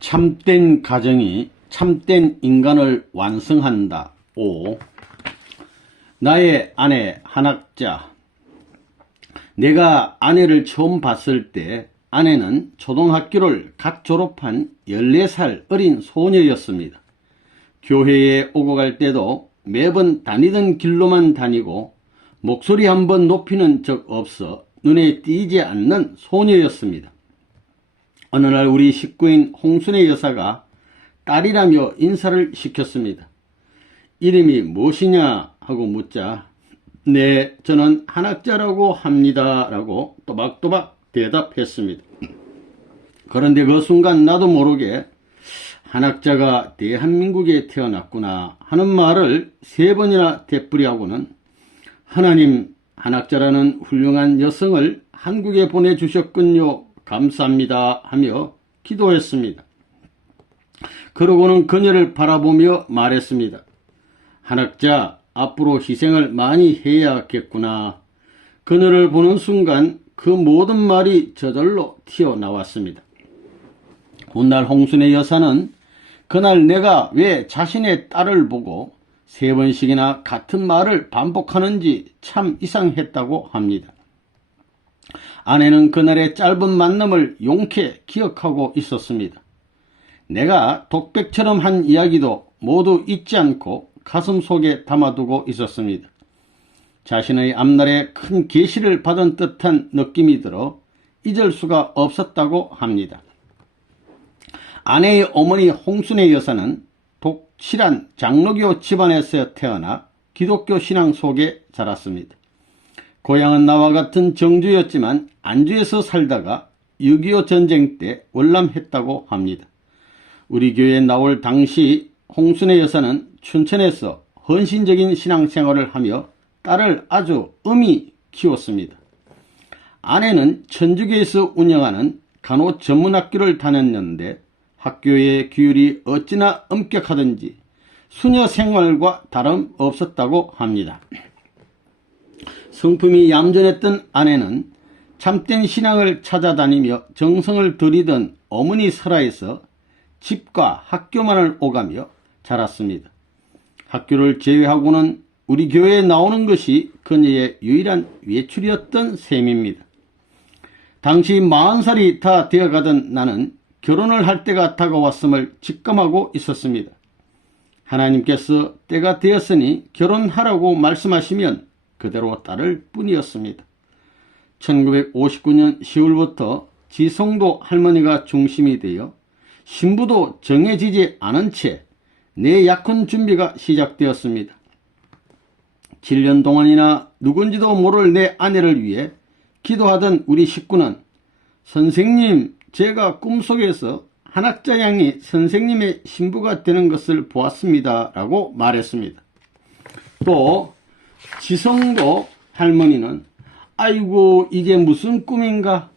참된 가정이 참된 인간을 완성한다. 5. 나의 아내 한학자. 내가 아내를 처음 봤을 때 아내는 초등학교를 갓 졸업한 14살 어린 소녀였습니다. 교회에 오고 갈 때도 매번 다니던 길로만 다니고 목소리 한번 높이는 적 없어 눈에 띄지 않는 소녀였습니다. 어느 날 우리 식구인 홍순애 여사가 딸이라며 인사를 시켰습니다. 이름이 무엇이냐 하고 묻자 네, 저는 한학자라고 합니다 라고 또박또박 대답했습니다. 그런데 그 순간 나도 모르게 한학자가 대한민국에 태어났구나 하는 말을 3번이나 되풀이하고는 하나님, 한학자라는 훌륭한 여성을 한국에 보내주셨군요. 감사합니다 하며 기도했습니다. 그러고는 그녀를 바라보며 말했습니다. 한학자, 앞으로 희생을 많이 해야겠구나. 그녀를 보는 순간 그 모든 말이 저절로 튀어나왔습니다. 훗날 홍순애 여사는 그날 내가 왜 자신의 딸을 보고 3번씩이나 같은 말을 반복하는지 참 이상했다고 합니다. 아내는 그날의 짧은 만남을 용케 기억하고 있었습니다. 내가 독백처럼 한 이야기도 모두 잊지 않고 가슴 속에 담아두고 있었습니다. 자신의 앞날에 큰 계시를 받은 듯한 느낌이 들어 잊을 수가 없었다고 합니다. 아내의 어머니 홍순애 여사는 독실한 장로교 집안에서 태어나 기독교 신앙 속에 자랐습니다. 고향은 나와 같은 정주였지만 안주에서 살다가 6.25 전쟁 때 월남했다고 합니다. 우리 교회에 나올 당시 홍순애 여사는 춘천에서 헌신적인 신앙생활을 하며 딸을 아주 엄히 키웠습니다. 아내는 천주교에서 운영하는 간호 전문학교를 다녔는데 학교의 규율이 어찌나 엄격하든지 수녀 생활과 다름없었다고 합니다. 성품이 얌전했던 아내는 참된 신앙을 찾아다니며 정성을 들이던 어머니 설화에서 집과 학교만을 오가며 자랐습니다. 학교를 제외하고는 우리 교회에 나오는 것이 그녀의 유일한 외출이었던 셈입니다. 당시 40살이 다 되어가던 나는 결혼을 할 때가 다가왔음을 직감하고 있었습니다. 하나님께서 때가 되었으니 결혼하라고 말씀하시면 그대로 따를 뿐이었습니다. 1959년 10월부터 지성도 할머니가 중심이 되어 신부도 정해지지 않은 채 내 약혼 준비가 시작되었습니다. 7년 동안이나 누군지도 모를 내 아내를 위해 기도하던 우리 식구는 선생님, 제가 꿈속에서 한학자 양이 선생님의 신부가 되는 것을 보았습니다 라고 말했습니다. 또 지성도 할머니는 아이고 이게 무슨 꿈인가,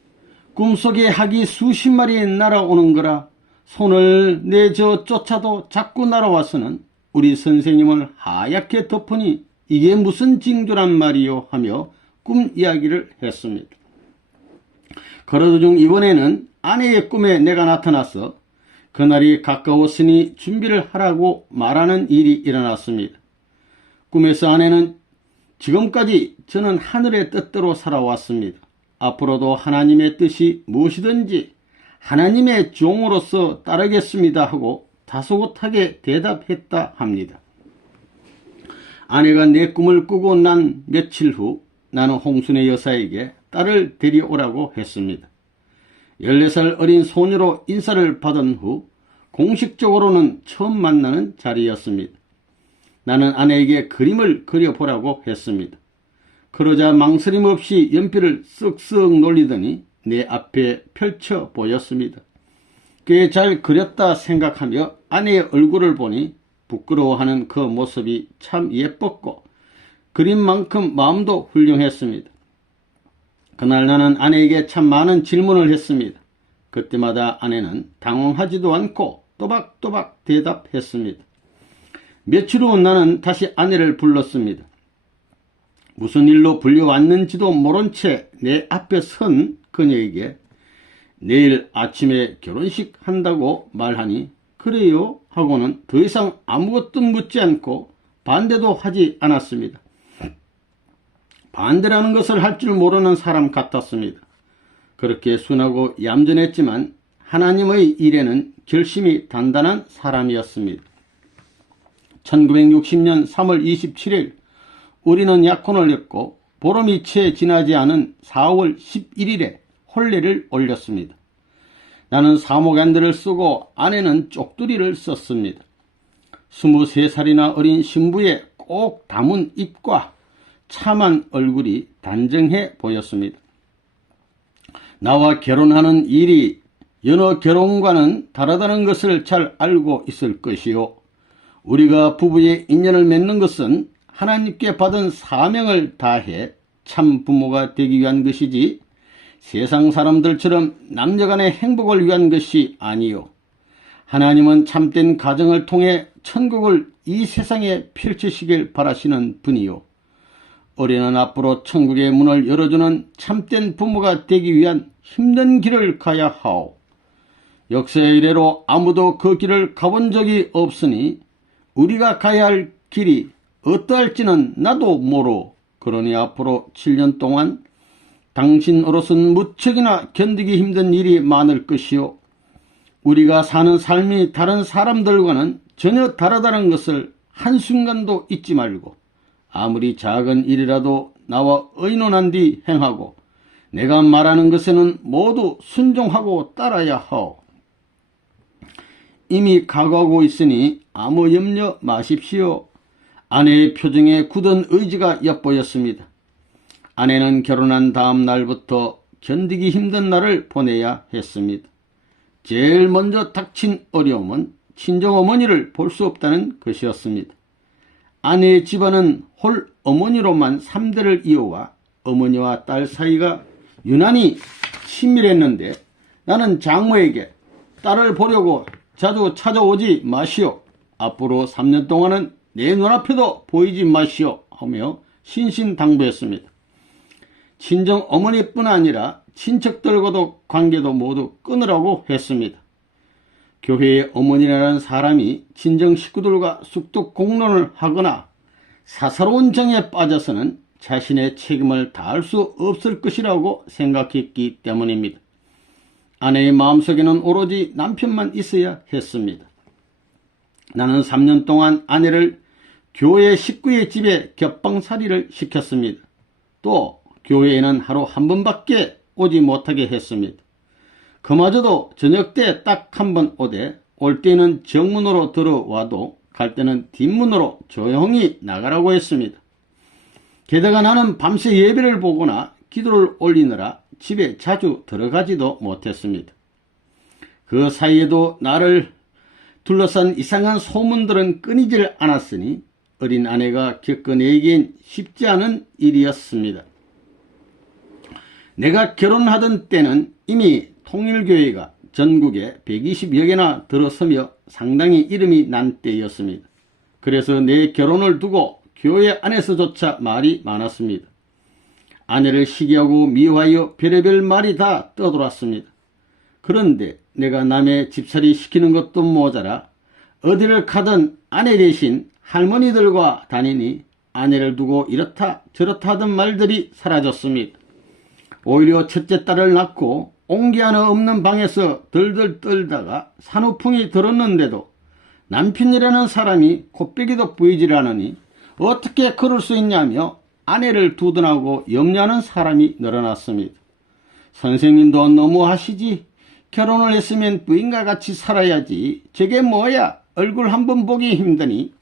꿈속에 학이 수십 마리 날아오는 거라 손을 내저 쫓아도 자꾸 날아와서는 우리 선생님을 하얗게 덮으니 이게 무슨 징조란 말이요 하며 꿈 이야기를 했습니다. 그러던 중 이번에는 아내의 꿈에 내가 나타나서 그날이 가까웠으니 준비를 하라고 말하는 일이 일어났습니다. 꿈에서 아내는 지금까지 저는 하늘의 뜻대로 살아왔습니다. 앞으로도 하나님의 뜻이 무엇이든지 하나님의 종으로서 따르겠습니다 하고 다소곳하게 대답했다 합니다. 아내가 내 꿈을 꾸고 난 며칠 후 나는 홍순애 여사에게 딸을 데려오라고 했습니다. 14살 어린 소녀로 인사를 받은 후 공식적으로는 처음 만나는 자리였습니다. 나는 아내에게 그림을 그려보라고 했습니다. 그러자 망설임 없이 연필을 쓱쓱 놀리더니 내 앞에 펼쳐 보였습니다. 꽤 잘 그렸다 생각하며 아내의 얼굴을 보니 부끄러워하는 그 모습이 참 예뻤고 그림만큼 마음도 훌륭했습니다. 그날 나는 아내에게 참 많은 질문을 했습니다. 그때마다 아내는 당황하지도 않고 또박또박 대답했습니다. 며칠 후 나는 다시 아내를 불렀습니다. 무슨 일로 불려왔는지도 모른 채 내 앞에 선 그녀에게 내일 아침에 결혼식 한다고 말하니 그래요 하고는 더 이상 아무것도 묻지 않고 반대도 하지 않았습니다. 반대라는 것을 할 줄 모르는 사람 같았습니다. 그렇게 순하고 얌전했지만 하나님의 일에는 결심이 단단한 사람이었습니다. 1960년 3월 27일 우리는 약혼을 했고 보름이 채 지나지 않은 4월 11일에 혼례를 올렸습니다. 나는 사목안대를 쓰고 아내는 쪽두리를 썼습니다. 23살이나 어린 신부의 꼭 담은 입과 참한 얼굴이 단정해 보였습니다. 나와 결혼하는 일이 여러 결혼과는 다르다는 것을 잘 알고 있을 것이요. 우리가 부부의 인연을 맺는 것은 하나님께 받은 사명을 다해 참 부모가 되기 위한 것이지 세상 사람들처럼 남녀간의 행복을 위한 것이 아니요. 하나님은 참된 가정을 통해 천국을 이 세상에 펼치시길 바라시는 분이요. 우리는 앞으로 천국의 문을 열어주는 참된 부모가 되기 위한 힘든 길을 가야 하오. 역사의 이래로 아무도 그 길을 가본 적이 없으니 우리가 가야 할 길이 어떠할지는 나도 모르. 그러니 앞으로 7년 동안 당신으로서는 무척이나 견디기 힘든 일이 많을 것이요. 우리가 사는 삶이 다른 사람들과는 전혀 다르다는 것을 한순간도 잊지 말고 아무리 작은 일이라도 나와 의논한 뒤 행하고 내가 말하는 것에는 모두 순종하고 따라야 하오. 이미 각오하고 있으니 아무 염려 마십시오. 아내의 표정에 굳은 의지가 엿보였습니다. 아내는 결혼한 다음 날부터 견디기 힘든 날을 보내야 했습니다. 제일 먼저 닥친 어려움은 친정어머니를 볼 수 없다는 것이었습니다. 아내의 집안은 홀 어머니로만 3대를 이어와 어머니와 딸 사이가 유난히 친밀했는데 나는 장모에게 딸을 보려고 자주 찾아오지 마시오. 앞으로 3년 동안은 내 눈앞에도 보이지 마시오 하며 신신당부했습니다. 친정 어머니뿐 아니라 친척들과도 관계도 모두 끊으라고 했습니다. 교회의 어머니라는 사람이 친정 식구들과 쑥뚝 공론을 하거나 사사로운 정에 빠져서는 자신의 책임을 다할 수 없을 것이라고 생각했기 때문입니다. 아내의 마음속에는 오로지 남편만 있어야 했습니다. 나는 3년 동안 아내를 교회 식구의 집에 겹방살이를 시켰습니다. 또 교회에는 하루 한 번밖에 오지 못하게 했습니다. 그마저도 저녁 때 딱 한 번 오되 올 때는 정문으로 들어와도 갈 때는 뒷문으로 조용히 나가라고 했습니다. 게다가 나는 밤새 예배를 보거나 기도를 올리느라 집에 자주 들어가지도 못했습니다. 그 사이에도 나를 둘러싼 이상한 소문들은 끊이질 않았으니 어린 아내가 겪어내기엔 쉽지 않은 일이었습니다. 내가 결혼하던 때는 이미 통일교회가 전국에 120여 개나 들어서며 상당히 이름이 난 때였습니다. 그래서 내 결혼을 두고 교회 안에서조차 말이 많았습니다. 아내를 시기하고 미워하여 별의별 말이 다 떠돌았습니다. 그런데 내가 남의 집살이 시키는 것도 모자라 어디를 가든 아내 대신 할머니들과 다니니 아내를 두고 이렇다 저렇다 하던 말들이 사라졌습니다. 오히려 첫째 딸을 낳고 옹기 하나 없는 방에서 덜덜 떨다가 산후풍이 들었는데도 남편이라는 사람이 코빼기도 보이질 않으니 어떻게 그럴 수 있냐며 아내를 두둔하고 염려하는 사람이 늘어났습니다. 선생님도 너무하시지. 결혼을 했으면 부인과 같이 살아야지. 저게 뭐야. 얼굴 한번 보기 힘드니.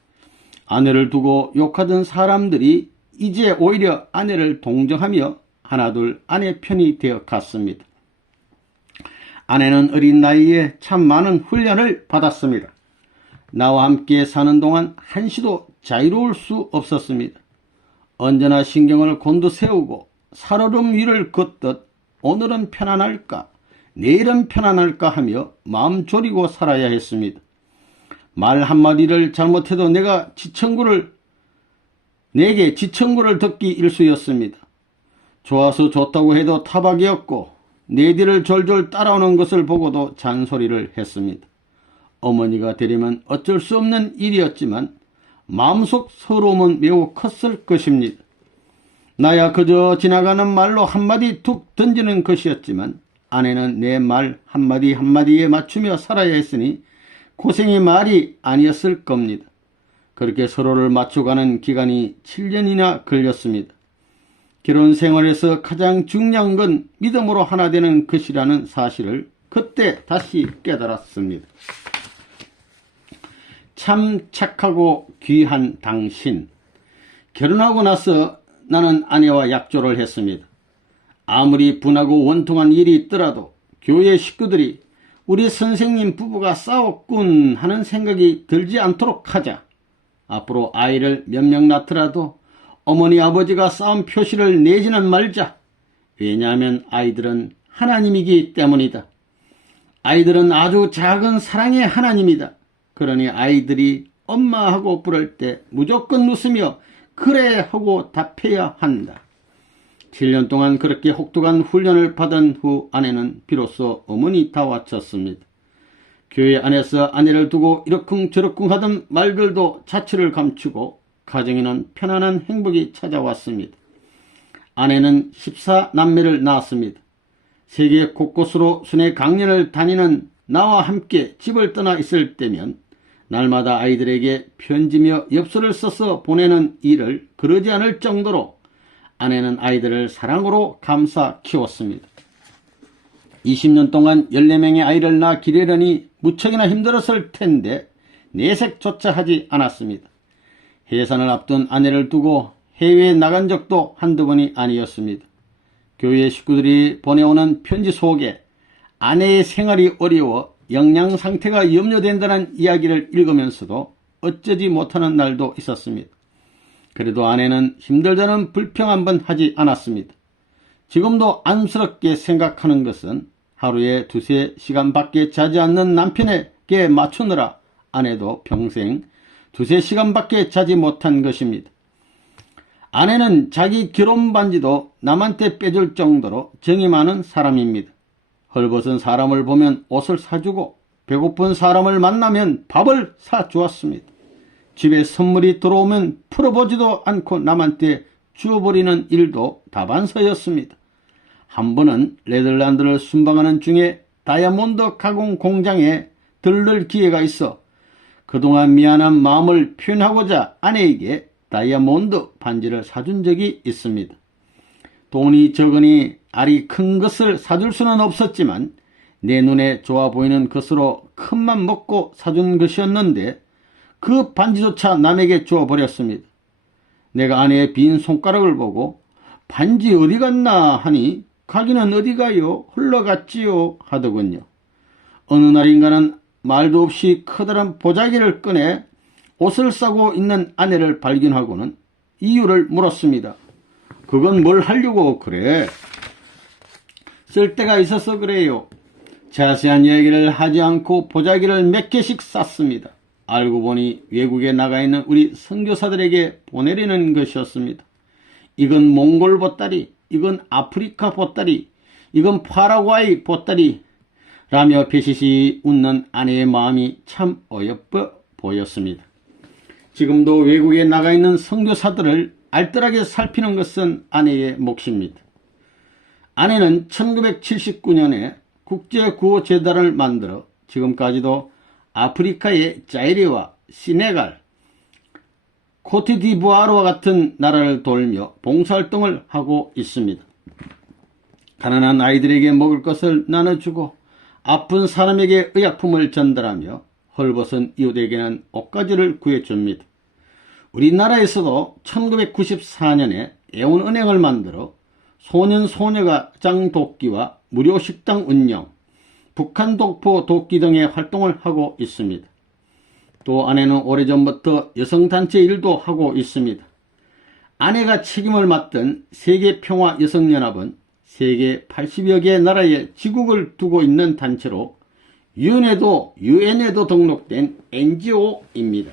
아내를 두고 욕하던 사람들이 이제 오히려 아내를 동정하며 하나둘 아내 편이 되어 갔습니다. 아내는 어린 나이에 참 많은 훈련을 받았습니다. 나와 함께 사는 동안 한시도 자유로울 수 없었습니다. 언제나 신경을 곤두세우고 살얼음 위를 걷듯 오늘은 편안할까 내일은 편안할까 하며 마음 졸이고 살아야 했습니다. 말 한마디를 잘못해도 내게 지청구를 듣기 일쑤였습니다. 좋아서 좋다고 해도 타박이었고 내 뒤를 졸졸 따라오는 것을 보고도 잔소리를 했습니다. 어머니가 되려면 어쩔 수 없는 일이었지만 마음속 서러움은 매우 컸을 것입니다. 나야 그저 지나가는 말로 한마디 툭 던지는 것이었지만 아내는 내 말 한마디 한마디에 맞추며 살아야 했으니 고생이 말이 아니었을 겁니다. 그렇게 서로를 맞춰가는 기간이 7년이나 걸렸습니다. 결혼 생활에서 가장 중요한 건 믿음으로 하나 되는 것이라는 사실을 그때 다시 깨달았습니다. 참 착하고 귀한 당신. 결혼하고 나서 나는 아내와 약조를 했습니다. 아무리 분하고 원통한 일이 있더라도 교회 식구들이 우리 선생님 부부가 싸웠군 하는 생각이 들지 않도록 하자. 앞으로 아이를 몇 명 낳더라도 어머니 아버지가 싸움 표시를 내지는 말자. 왜냐하면 아이들은 하나님이기 때문이다. 아이들은 아주 작은 사랑의 하나님이다. 그러니 아이들이 엄마하고 부를 때 무조건 웃으며 그래 하고 답해야 한다. 7년 동안 그렇게 혹독한 훈련을 받은 후 아내는 비로소 어머니 다워쳤습니다. 교회 안에서 아내를 두고 이러쿵저러쿵 하던 말들도 자취를 감추고 가정에는 편안한 행복이 찾아왔습니다. 아내는 14남매를 낳았습니다. 세계 곳곳으로 순회 강연을 다니는 나와 함께 집을 떠나 있을 때면 날마다 아이들에게 편지며 엽서를 써서 보내는 일을 그러지 않을 정도로 아내는 아이들을 사랑으로 감싸 키웠습니다. 20년 동안 14명의 아이를 낳아 기르려니 무척이나 힘들었을 텐데 내색조차 하지 않았습니다. 해산을 앞둔 아내를 두고 해외에 나간 적도 한두 번이 아니었습니다. 교회 식구들이 보내오는 편지 속에 아내의 생활이 어려워 영양 상태가 염려된다는 이야기를 읽으면서도 어쩌지 못하는 날도 있었습니다. 그래도 아내는 힘들다는 불평 한 번 하지 않았습니다. 지금도 안쓰럽게 생각하는 것은 하루에 2~3시간밖에 자지 않는 남편에게 맞추느라 아내도 평생 2~3시간밖에 자지 못한 것입니다. 아내는 자기 결혼 반지도 남한테 빼줄 정도로 정이 많은 사람입니다. 헐벗은 사람을 보면 옷을 사주고 배고픈 사람을 만나면 밥을 사주었습니다. 집에 선물이 들어오면 풀어보지도 않고 남한테 주워버리는 일도 다반사였습니다. 한 번은 네덜란드를 순방하는 중에 다이아몬드 가공 공장에 들를 기회가 있어 그동안 미안한 마음을 표현하고자 아내에게 다이아몬드 반지를 사준 적이 있습니다. 돈이 적으니 알이 큰 것을 사줄 수는 없었지만 내 눈에 좋아 보이는 것으로 큰맘 먹고 사준 것이었는데 그 반지조차 남에게 주어버렸습니다. 내가 아내의 빈 손가락을 보고 반지 어디 갔나 하니 가기는 어디 가요? 흘러갔지요 하더군요. 어느 날인가는 말도 없이 커다란 보자기를 꺼내 옷을 싸고 있는 아내를 발견하고는 이유를 물었습니다. 그건 뭘 하려고 그래? 쓸 데가 있어서 그래요. 자세한 이야기를 하지 않고 보자기를 몇 개씩 쌌습니다. 알고 보니 외국에 나가 있는 우리 선교사들에게 보내려는 것이었습니다. 이건 몽골 보따리, 이건 아프리카 보따리, 이건 파라과이 보따리 라며 배시시 웃는 아내의 마음이 참 어여뻐 보였습니다. 지금도 외국에 나가 있는 선교사들을 알뜰하게 살피는 것은 아내의 몫입니다. 아내는 1979년에 국제구호재단을 만들어 지금까지도 아프리카의 자이레와 시네갈, 코트디부아르와 같은 나라를 돌며 봉사활동을 하고 있습니다. 가난한 아이들에게 먹을 것을 나눠주고 아픈 사람에게 의약품을 전달하며 헐벗은 이웃에게는 옷가지를 구해줍니다. 우리나라에서도 1994년에 애원은행을 만들어 소년 소녀가 짱도끼와 무료 식당 운영, 북한 독포 돕기 등의 활동을 하고 있습니다. 또 아내는 오래전부터 여성단체 일도 하고 있습니다. 아내가 책임을 맡은 세계평화여성연합은 세계 80여 개 나라에 지국을 두고 있는 단체로 유엔에도 등록된 NGO입니다.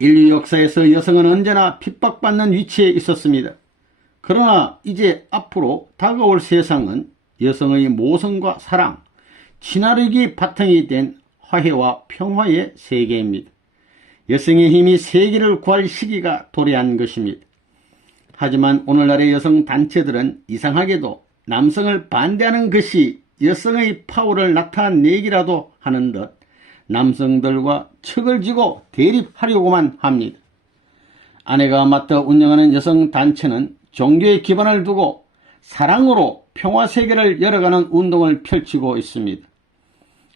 인류 역사에서 여성은 언제나 핍박받는 위치에 있었습니다. 그러나 이제 앞으로 다가올 세상은 여성의 모성과 사랑, 친화력이 바탕이 된 화해와 평화의 세계입니다. 여성의 힘이 세계를 구할 시기가 도래한 것입니다. 하지만 오늘날의 여성 단체들은 이상하게도 남성을 반대하는 것이 여성의 파워를 나타내기라도 하는 듯 남성들과 척을 지고 대립하려고만 합니다. 아내가 맡아 운영하는 여성 단체는 종교의 기반을 두고 사랑으로 평화세계를 열어가는 운동을 펼치고 있습니다.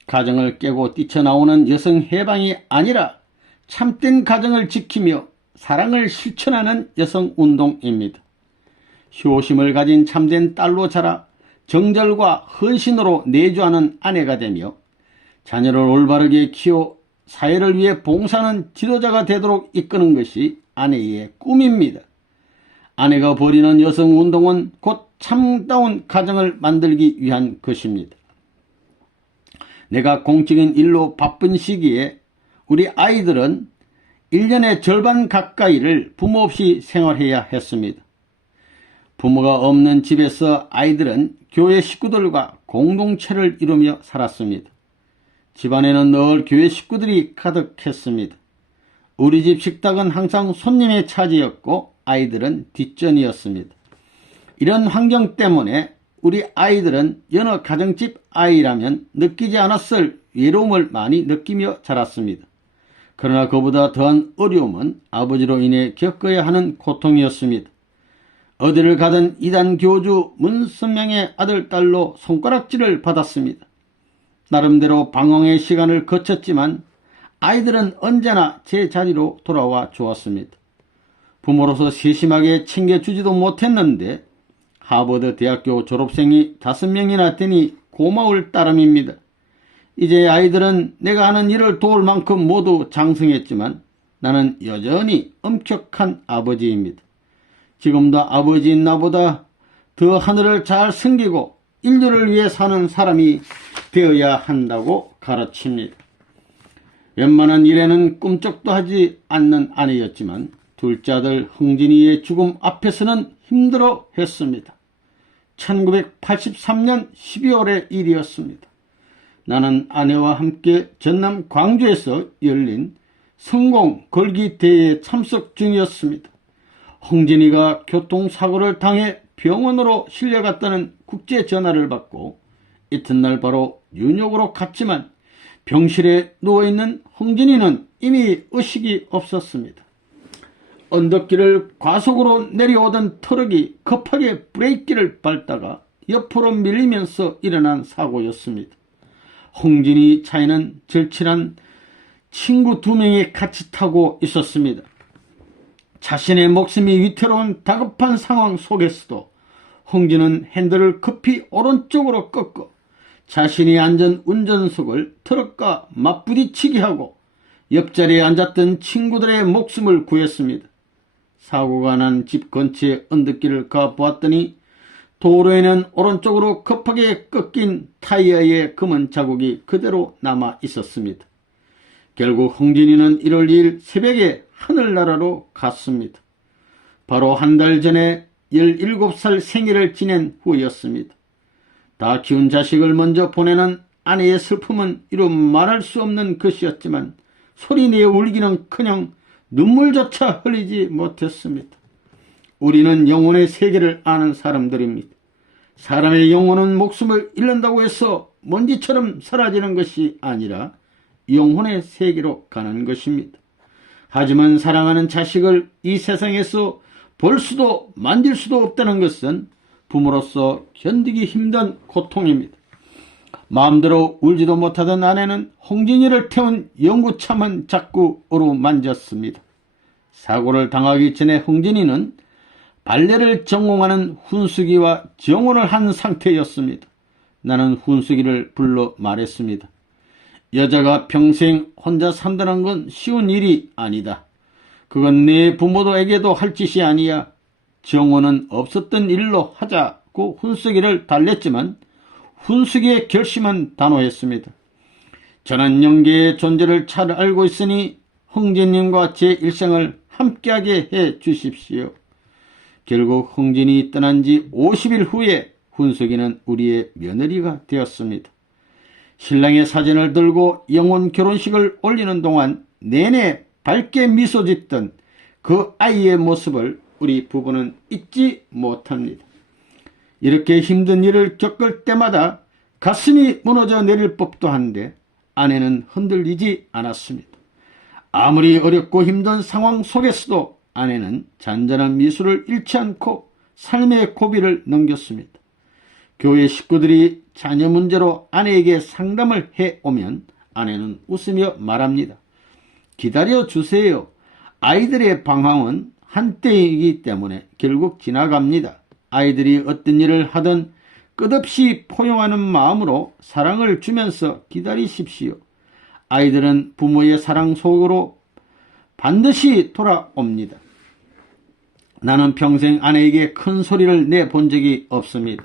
가정을 깨고 뛰쳐나오는 여성 해방이 아니라 참된 가정을 지키며 사랑을 실천하는 여성 운동입니다. 효심을 가진 참된 딸로 자라 정절과 헌신으로 내조하는 아내가 되며 자녀를 올바르게 키워 사회를 위해 봉사하는 지도자가 되도록 이끄는 것이 아내의 꿈입니다. 아내가 벌이는 여성 운동은 곧 참다운 가정을 만들기 위한 것입니다. 내가 공적인 일로 바쁜 시기에 우리 아이들은 1년의 절반 가까이를 부모 없이 생활해야 했습니다. 부모가 없는 집에서 아이들은 교회 식구들과 공동체를 이루며 살았습니다. 집안에는 늘 교회 식구들이 가득했습니다. 우리 집 식탁은 항상 손님의 차지였고 아이들은 뒷전이었습니다. 이런 환경 때문에 우리 아이들은 여느 가정집 아이라면 느끼지 않았을 외로움을 많이 느끼며 자랐습니다. 그러나 그보다 더한 어려움은 아버지로 인해 겪어야 하는 고통이었습니다. 어디를 가든 이단 교주 문선명의 아들, 딸로 손가락질을 받았습니다. 나름대로 방황의 시간을 거쳤지만 아이들은 언제나 제 자리로 돌아와 주었습니다. 부모로서 세심하게 챙겨주지도 못했는데 하버드 대학교 졸업생이 5명이나 되니 고마울 따름입니다. 이제 아이들은 내가 하는 일을 도울 만큼 모두 장성했지만 나는 여전히 엄격한 아버지입니다. 지금도 아버지인 나보다 더 하늘을 잘 섬기고 인류를 위해 사는 사람이 되어야 한다고 가르칩니다. 웬만한 일에는 꿈쩍도 하지 않는 아내였지만 둘째 아들 흥진이의 죽음 앞에서는 힘들어 했습니다. 1983년 12월의 일이었습니다. 나는 아내와 함께 전남 광주에서 열린 성공 걸기 대회에 참석 중이었습니다. 홍진이가 교통사고를 당해 병원으로 실려갔다는 국제 전화를 받고 이튿날 바로 뉴욕으로 갔지만 병실에 누워있는 홍진이는 이미 의식이 없었습니다. 언덕길을 과속으로 내려오던 트럭이 급하게 브레이크를 밟다가 옆으로 밀리면서 일어난 사고였습니다. 홍진이 차에는 절친한 친구 2명이 같이 타고 있었습니다. 자신의 목숨이 위태로운 다급한 상황 속에서도 홍진은 핸들을 급히 오른쪽으로 꺾어 자신이 앉은 운전석을 트럭과 맞부딪히게 하고 옆자리에 앉았던 친구들의 목숨을 구했습니다. 사고가 난 집 근처의 언덕길을 가보았더니 도로에는 오른쪽으로 급하게 꺾인 타이어의 검은 자국이 그대로 남아 있었습니다. 결국 홍진이는 1월 2일 새벽에 하늘나라로 갔습니다. 바로 한 달 전에 17살 생일을 지낸 후였습니다. 다 키운 자식을 먼저 보내는 아내의 슬픔은 이루 말할 수 없는 것이었지만 소리내어 울기는커녕 눈물조차 흘리지 못했습니다. 우리는 영혼의 세계를 아는 사람들입니다. 사람의 영혼은 목숨을 잃는다고 해서 먼지처럼 사라지는 것이 아니라 영혼의 세계로 가는 것입니다. 하지만 사랑하는 자식을 이 세상에서 볼 수도 만질 수도 없다는 것은 부모로서 견디기 힘든 고통입니다. 마음대로 울지도 못하던 아내는 홍진이를 태운 영구참은 자꾸 어루만졌습니다. 사고를 당하기 전에 홍진이는 발레를 전공하는 훈수기와 정혼을 한 상태였습니다. 나는 훈수기를 불러 말했습니다. 여자가 평생 혼자 산다는 건 쉬운 일이 아니다. 그건 내 부모도에게도 할 짓이 아니야. 정혼은 없었던 일로 하자고 훈수기를 달랬지만 훈수기의 결심은 단호했습니다. 저는 영계의 존재를 잘 알고 있으니 흥진님과 제 일생을 함께하게 해 주십시오. 결국 흥진이 떠난 지 50일 후에 훈숙이는 우리의 며느리가 되었습니다. 신랑의 사진을 들고 영혼 결혼식을 올리는 동안 내내 밝게 미소 짓던 그 아이의 모습을 우리 부부는 잊지 못합니다. 이렇게 힘든 일을 겪을 때마다 가슴이 무너져 내릴 법도 한데 아내는 흔들리지 않았습니다. 아무리 어렵고 힘든 상황 속에서도 아내는 잔잔한 미소를 잃지 않고 삶의 고비를 넘겼습니다. 교회 식구들이 자녀 문제로 아내에게 상담을 해오면 아내는 웃으며 말합니다. 기다려주세요. 아이들의 방황은 한때이기 때문에 결국 지나갑니다. 아이들이 어떤 일을 하든 끝없이 포용하는 마음으로 사랑을 주면서 기다리십시오. 아이들은 부모의 사랑 속으로 반드시 돌아옵니다. 나는 평생 아내에게 큰 소리를 내본 적이 없습니다.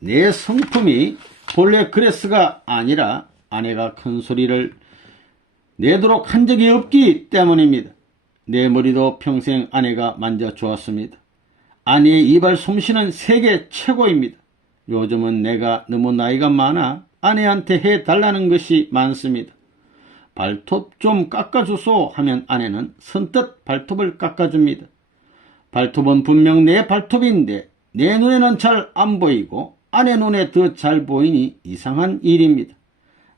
내 성품이 본래 그레스가 아니라 아내가 큰 소리를 내도록 한 적이 없기 때문입니다. 내 머리도 평생 아내가 만져주었습니다. 아내의 이발 솜씨는 세계 최고입니다. 요즘은 내가 너무 나이가 많아 아내한테 해달라는 것이 많습니다. 발톱 좀 깎아주소 하면 아내는 선뜻 발톱을 깎아줍니다. 발톱은 분명 내 발톱인데 내 눈에는 잘 안 보이고 아내 눈에 더 잘 보이니 이상한 일입니다.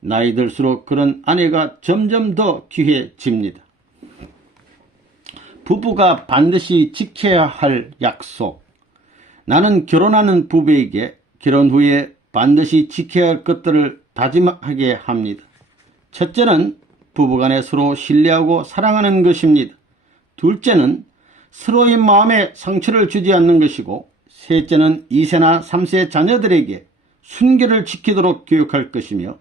나이 들수록 그런 아내가 점점 더 귀해집니다. 부부가 반드시 지켜야 할 약속. 나는 결혼하는 부부에게 결혼 후에 반드시 지켜야 할 것들을 다짐하게 합니다. 첫째는 부부간에 서로 신뢰하고 사랑하는 것입니다. 둘째는 서로의 마음에 상처를 주지 않는 것이고, 셋째는 2세나 3세 자녀들에게 순결을 지키도록 교육할 것이며,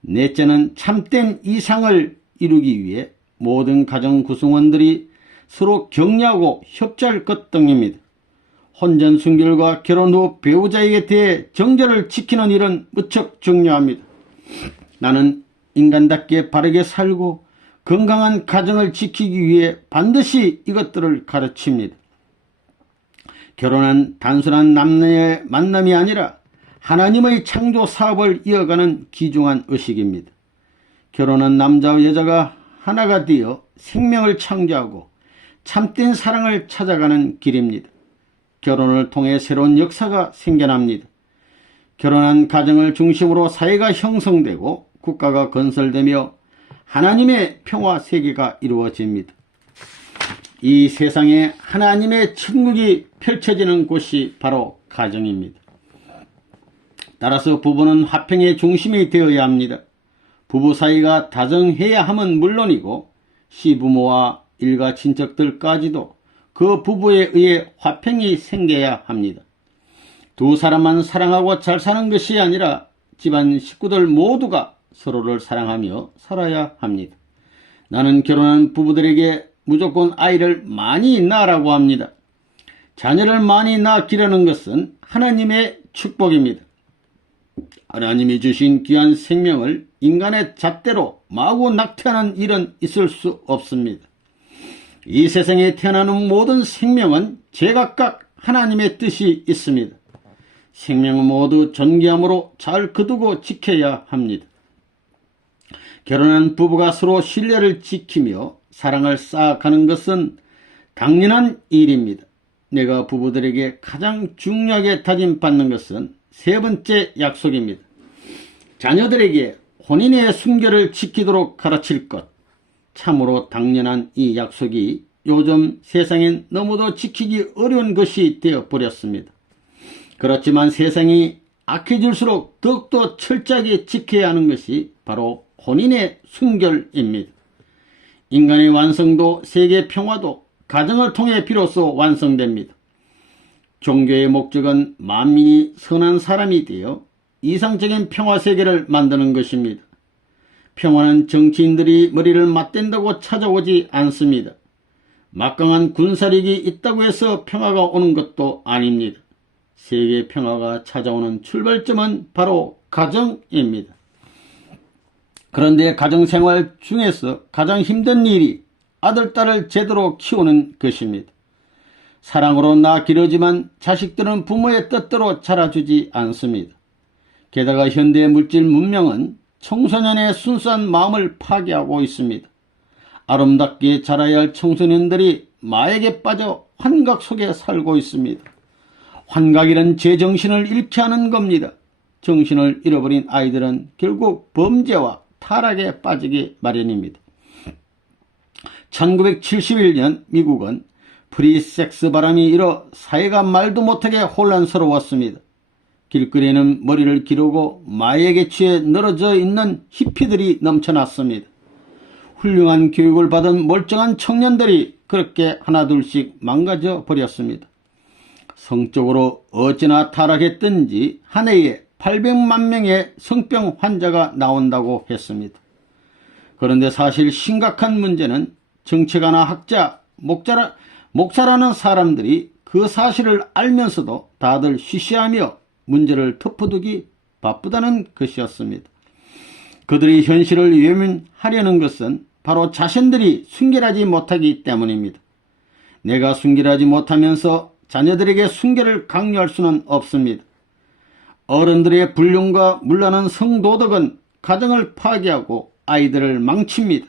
넷째는 참된 이상을 이루기 위해 모든 가정 구성원들이 서로 격려하고 협조할 것 등입니다. 혼전 순결과 결혼 후 배우자에게 대해 정절을 지키는 일은 무척 중요합니다. 나는 인간답게 바르게 살고 건강한 가정을 지키기 위해 반드시 이것들을 가르칩니다. 결혼은 단순한 남녀의 만남이 아니라 하나님의 창조 사업을 이어가는 귀중한 의식입니다. 결혼은 남자와 여자가 하나가 되어 생명을 창조하고 참된 사랑을 찾아가는 길입니다. 결혼을 통해 새로운 역사가 생겨납니다. 결혼한 가정을 중심으로 사회가 형성되고 국가가 건설되며 하나님의 평화 세계가 이루어집니다. 이 세상에 하나님의 천국이 펼쳐지는 곳이 바로 가정입니다. 따라서 부부는 화평의 중심이 되어야 합니다. 부부 사이가 다정해야 함은 물론이고 시부모와 일가 친척들까지도 그 부부에 의해 화평이 생겨야 합니다. 두 사람만 사랑하고 잘 사는 것이 아니라 집안 식구들 모두가 서로를 사랑하며 살아야 합니다. 나는 결혼한 부부들에게 무조건 아이를 많이 낳으라고 합니다. 자녀를 많이 낳아 기르는 것은 하나님의 축복입니다. 하나님이 주신 귀한 생명을 인간의 잣대로 마구 낙태하는 일은 있을 수 없습니다. 이 세상에 태어나는 모든 생명은 제각각 하나님의 뜻이 있습니다. 생명은 모두 존귀함으로 잘 거두고 지켜야 합니다. 결혼한 부부가 서로 신뢰를 지키며 사랑을 쌓아가는 것은 당연한 일입니다. 내가 부부들에게 가장 중요하게 다짐받는 것은 세 번째 약속입니다. 자녀들에게 혼인의 순결을 지키도록 가르칠 것. 참으로 당연한 이 약속이 요즘 세상엔 너무도 지키기 어려운 것이 되어버렸습니다. 그렇지만 세상이 악해질수록 더욱더 철저하게 지켜야 하는 것이 바로 혼인의 순결입니다. 인간의 완성도, 세계 평화도 가정을 통해 비로소 완성됩니다. 종교의 목적은 만민이 선한 사람이 되어 이상적인 평화세계를 만드는 것입니다. 평화는 정치인들이 머리를 맞댄다고 찾아오지 않습니다. 막강한 군사력이 있다고 해서 평화가 오는 것도 아닙니다. 세계 평화가 찾아오는 출발점은 바로 가정입니다. 그런데 가정생활 중에서 가장 힘든 일이 아들, 딸을 제대로 키우는 것입니다. 사랑으로 낳아 기르지만 자식들은 부모의 뜻대로 자라주지 않습니다. 게다가 현대의 물질 문명은 청소년의 순수한 마음을 파괴하고 있습니다. 아름답게 자라야 할 청소년들이 마약에 빠져 환각 속에 살고 있습니다. 환각이란 제정신을 잃게 하는 겁니다. 정신을 잃어버린 아이들은 결국 범죄와 타락에 빠지기 마련입니다. 1971년 미국은 프리섹스 바람이 일어 사회가 말도 못하게 혼란스러웠습니다. 길거리에는 머리를 기르고 마약에 취해 늘어져 있는 히피들이 넘쳐났습니다. 훌륭한 교육을 받은 멀쩡한 청년들이 그렇게 하나둘씩 망가져 버렸습니다. 성적으로 어찌나 타락했든지 한 해에 800만 명의 성병 환자가 나온다고 했습니다. 그런데 사실 심각한 문제는 정치가나 학자, 목사라는 사람들이 그 사실을 알면서도 다들 쉬쉬하며 문제를 덮어두기 바쁘다는 것이었습니다. 그들이 현실을 외면하려는 것은 바로 자신들이 순결하지 못하기 때문입니다. 내가 순결하지 못하면서 자녀들에게 순결을 강요할 수는 없습니다. 어른들의 불륜과 문란한 성도덕은 가정을 파괴하고 아이들을 망칩니다.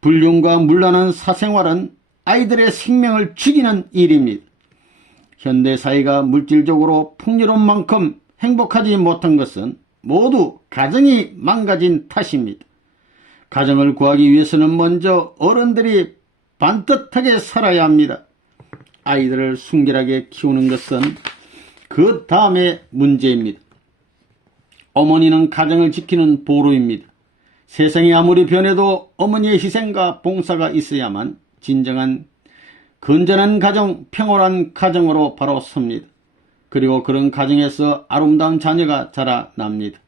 불륜과 문란한 사생활은 아이들의 생명을 죽이는 일입니다. 현대사회가 물질적으로 풍요로운 만큼 행복하지 못한 것은 모두 가정이 망가진 탓입니다. 가정을 구하기 위해서는 먼저 어른들이 반듯하게 살아야 합니다. 아이들을 순결하게 키우는 것은 그 다음의 문제입니다. 어머니는 가정을 지키는 보루입니다. 세상이 아무리 변해도 어머니의 희생과 봉사가 있어야만 진정한 건전한 가정, 평온한 가정으로 바로 섭니다. 그리고 그런 가정에서 아름다운 자녀가 자라납니다.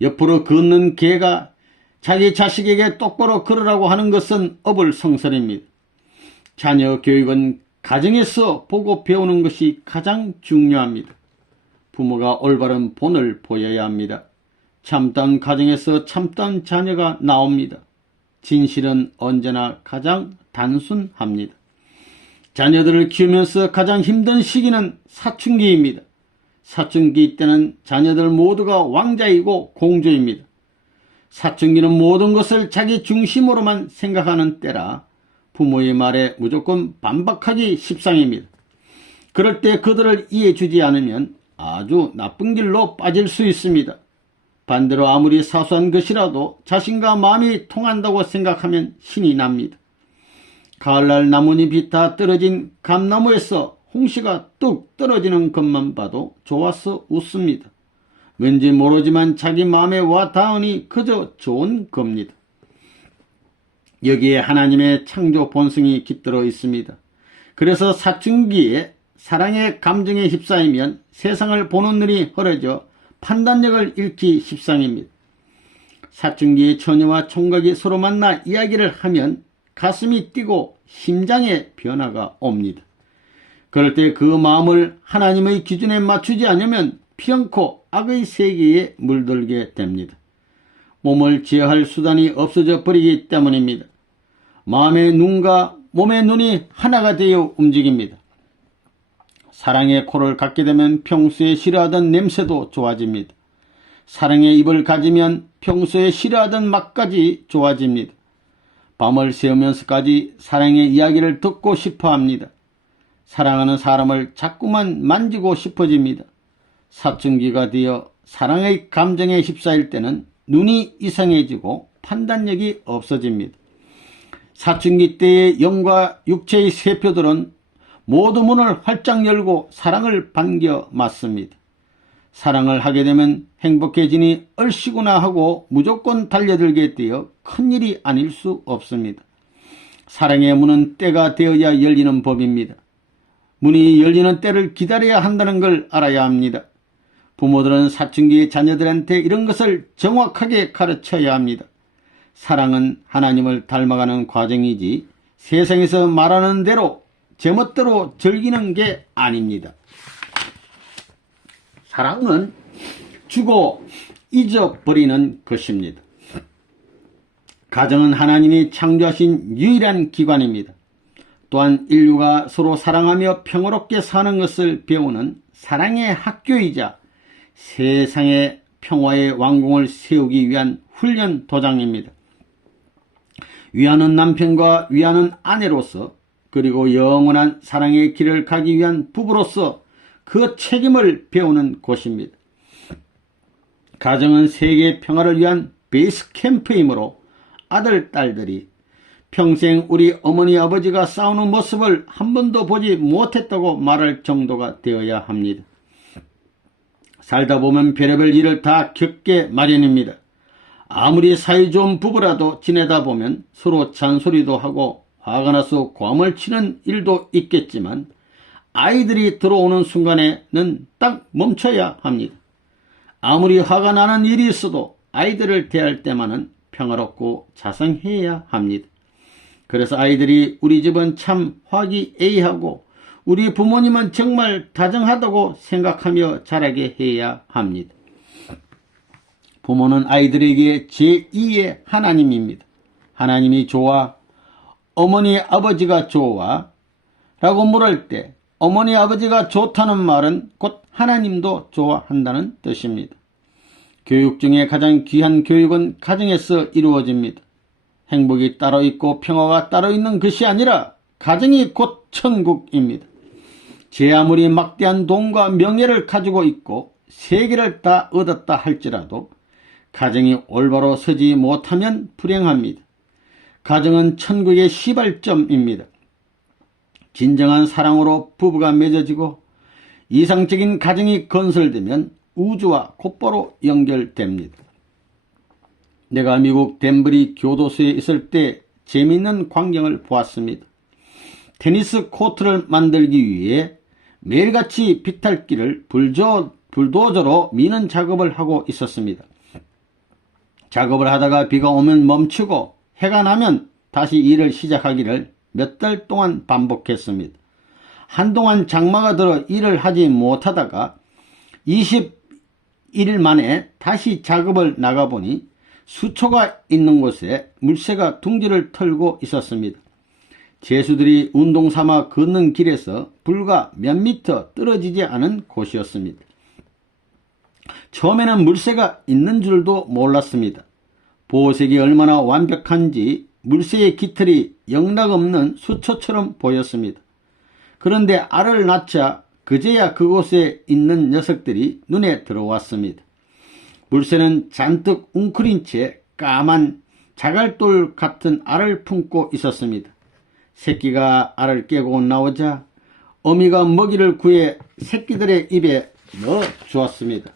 옆으로 걷는 개가 자기 자식에게 똑바로 걸으라고 하는 것은 어불성설입니다. 자녀 교육은 가정에서 보고 배우는 것이 가장 중요합니다. 부모가 올바른 본을 보여야 합니다. 참다운 가정에서 참다운 자녀가 나옵니다. 진실은 언제나 가장 단순합니다. 자녀들을 키우면서 가장 힘든 시기는 사춘기입니다. 사춘기 때는 자녀들 모두가 왕자이고 공주입니다. 사춘기는 모든 것을 자기 중심으로만 생각하는 때라 부모의 말에 무조건 반박하기 십상입니다. 그럴 때 그들을 이해해주지 않으면 아주 나쁜 길로 빠질 수 있습니다. 반대로 아무리 사소한 것이라도 자신과 마음이 통한다고 생각하면 신이 납니다. 가을날 나뭇잎이 다 떨어진 감나무에서 홍시가 뚝 떨어지는 것만 봐도 좋아서 웃습니다. 왠지 모르지만 자기 마음에 와 닿으니 그저 좋은 겁니다. 여기에 하나님의 창조 본성이 깃들어 있습니다. 그래서 사춘기에 사랑의 감정에 휩싸이면 세상을 보는 눈이 흐려져 판단력을 잃기 십상입니다. 사춘기의 처녀와 총각이 서로 만나 이야기를 하면 가슴이 뛰고 심장에 변화가 옵니다. 그럴 때 그 마음을 하나님의 기준에 맞추지 않으면 피연코 악의 세계에 물들게 됩니다. 몸을 제어할 수단이 없어져 버리기 때문입니다. 마음의 눈과 몸의 눈이 하나가 되어 움직입니다. 사랑의 코를 갖게 되면 평소에 싫어하던 냄새도 좋아집니다. 사랑의 입을 가지면 평소에 싫어하던 맛까지 좋아집니다. 밤을 새우면서까지 사랑의 이야기를 듣고 싶어 합니다. 사랑하는 사람을 자꾸만 만지고 싶어집니다. 사춘기가 되어 사랑의 감정에 휩싸일 때는 눈이 이상해지고 판단력이 없어집니다. 사춘기 때의 영과 육체의 세포들은 모두 문을 활짝 열고 사랑을 반겨 맞습니다. 사랑을 하게 되면 행복해지니 얼씨구나 하고 무조건 달려들게 되어 큰일이 아닐 수 없습니다. 사랑의 문은 때가 되어야 열리는 법입니다. 문이 열리는 때를 기다려야 한다는 걸 알아야 합니다. 부모들은 사춘기 자녀들한테 이런 것을 정확하게 가르쳐야 합니다. 사랑은 하나님을 닮아가는 과정이지 세상에서 말하는 대로 제멋대로 즐기는 게 아닙니다. 사랑은 주고 잊어버리는 것입니다. 가정은 하나님이 창조하신 유일한 기관입니다. 또한 인류가 서로 사랑하며 평화롭게 사는 것을 배우는 사랑의 학교이자 세상의 평화의 왕궁을 세우기 위한 훈련 도장입니다. 위하는 남편과 위하는 아내로서, 그리고 영원한 사랑의 길을 가기 위한 부부로서 그 책임을 배우는 곳입니다. 가정은 세계 평화를 위한 베이스 캠프이므로 아들, 딸들이 평생 우리 어머니, 아버지가 싸우는 모습을 한 번도 보지 못했다고 말할 정도가 되어야 합니다. 살다 보면 별의별 일을 다 겪게 마련입니다. 아무리 사이좋은 부부라도 지내다 보면 서로 잔소리도 하고 화가 나서 고함을 치는 일도 있겠지만 아이들이 들어오는 순간에는 딱 멈춰야 합니다. 아무리 화가 나는 일이 있어도 아이들을 대할 때만은 평화롭고 자상해야 합니다. 그래서 아이들이 우리 집은 참 화기애애하고 우리 부모님은 정말 다정하다고 생각하며 자라게 해야 합니다. 부모는 아이들에게 제2의 하나님입니다. 하나님이 좋아, 어머니 아버지가 좋아 라고 물을 때 어머니 아버지가 좋다는 말은 곧 하나님도 좋아한다는 뜻입니다. 교육 중에 가장 귀한 교육은 가정에서 이루어집니다. 행복이 따로 있고 평화가 따로 있는 것이 아니라 가정이 곧 천국입니다. 제 아무리 막대한 돈과 명예를 가지고 있고 세계를 다 얻었다 할지라도 가정이 올바로 서지 못하면 불행합니다. 가정은 천국의 시발점입니다. 진정한 사랑으로 부부가 맺어지고 이상적인 가정이 건설되면 우주와 곧바로 연결됩니다. 내가 미국 덴버리 교도소에 있을 때 재미있는 광경을 보았습니다. 테니스 코트를 만들기 위해 매일같이 비탈길을 불도저로 미는 작업을 하고 있었습니다. 작업을 하다가 비가 오면 멈추고 해가 나면 다시 일을 시작하기를 몇 달 동안 반복했습니다. 한동안 장마가 들어 일을 하지 못하다가 21일 만에 다시 작업을 나가보니 수초가 있는 곳에 물새가 둥지를 털고 있었습니다. 죄수들이 운동삼아 걷는 길에서 불과 몇 미터 떨어지지 않은 곳이었습니다. 처음에는 물새가 있는 줄도 몰랐습니다. 보호색이 얼마나 완벽한지 물새의 깃털이 영락없는 수초처럼 보였습니다. 그런데 알을 낳자 그제야 그곳에 있는 녀석들이 눈에 들어왔습니다. 물새는 잔뜩 웅크린 채 까만 자갈돌 같은 알을 품고 있었습니다. 새끼가 알을 깨고 나오자 어미가 먹이를 구해 새끼들의 입에 넣어 주었습니다.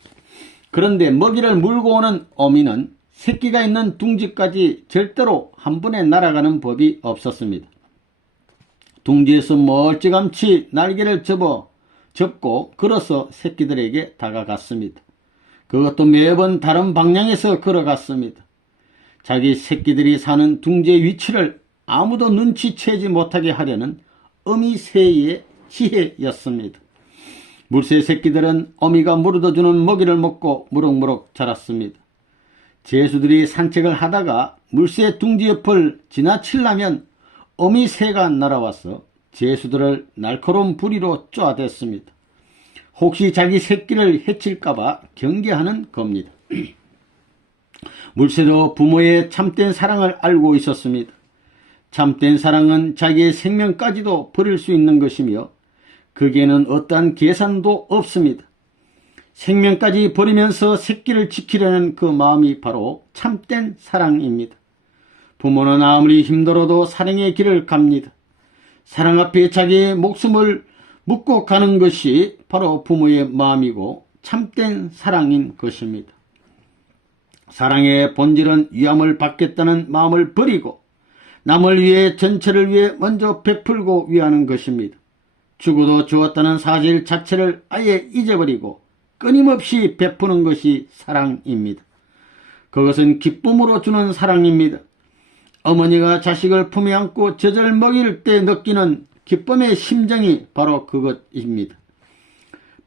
그런데 먹이를 물고 오는 어미는 새끼가 있는 둥지까지 절대로 한 번에 날아가는 법이 없었습니다. 둥지에서 멀찌감치 날개를 접고 걸어서 새끼들에게 다가갔습니다. 그것도 매번 다른 방향에서 걸어갔습니다. 자기 새끼들이 사는 둥지의 위치를 아무도 눈치채지 못하게 하려는 어미 새의 지혜였습니다. 물새 새끼들은 어미가 물어주는 먹이를 먹고 무럭무럭 자랐습니다. 죄수들이 산책을 하다가 물새 둥지 옆을 지나치려면 어미 새가 날아와서 죄수들을 날카로운 부리로 쪼아댔습니다. 혹시 자기 새끼를 해칠까봐 경계하는 겁니다. 물새도 부모의 참된 사랑을 알고 있었습니다. 참된 사랑은 자기의 생명까지도 버릴 수 있는 것이며 거기에는 어떠한 계산도 없습니다. 생명까지 버리면서 새끼를 지키려는 그 마음이 바로 참된 사랑입니다. 부모는 아무리 힘들어도 사랑의 길을 갑니다. 사랑 앞에 자기의 목숨을 묻고 가는 것이 바로 부모의 마음이고 참된 사랑인 것입니다. 사랑의 본질은 위함을 받겠다는 마음을 버리고 남을 위해 전체를 위해 먼저 베풀고 위하는 것입니다. 주고도 주었다는 사실 자체를 아예 잊어버리고 끊임없이 베푸는 것이 사랑입니다. 그것은 기쁨으로 주는 사랑입니다. 어머니가 자식을 품에 안고 젖을 먹일 때 느끼는 기쁨의 심정이 바로 그것입니다.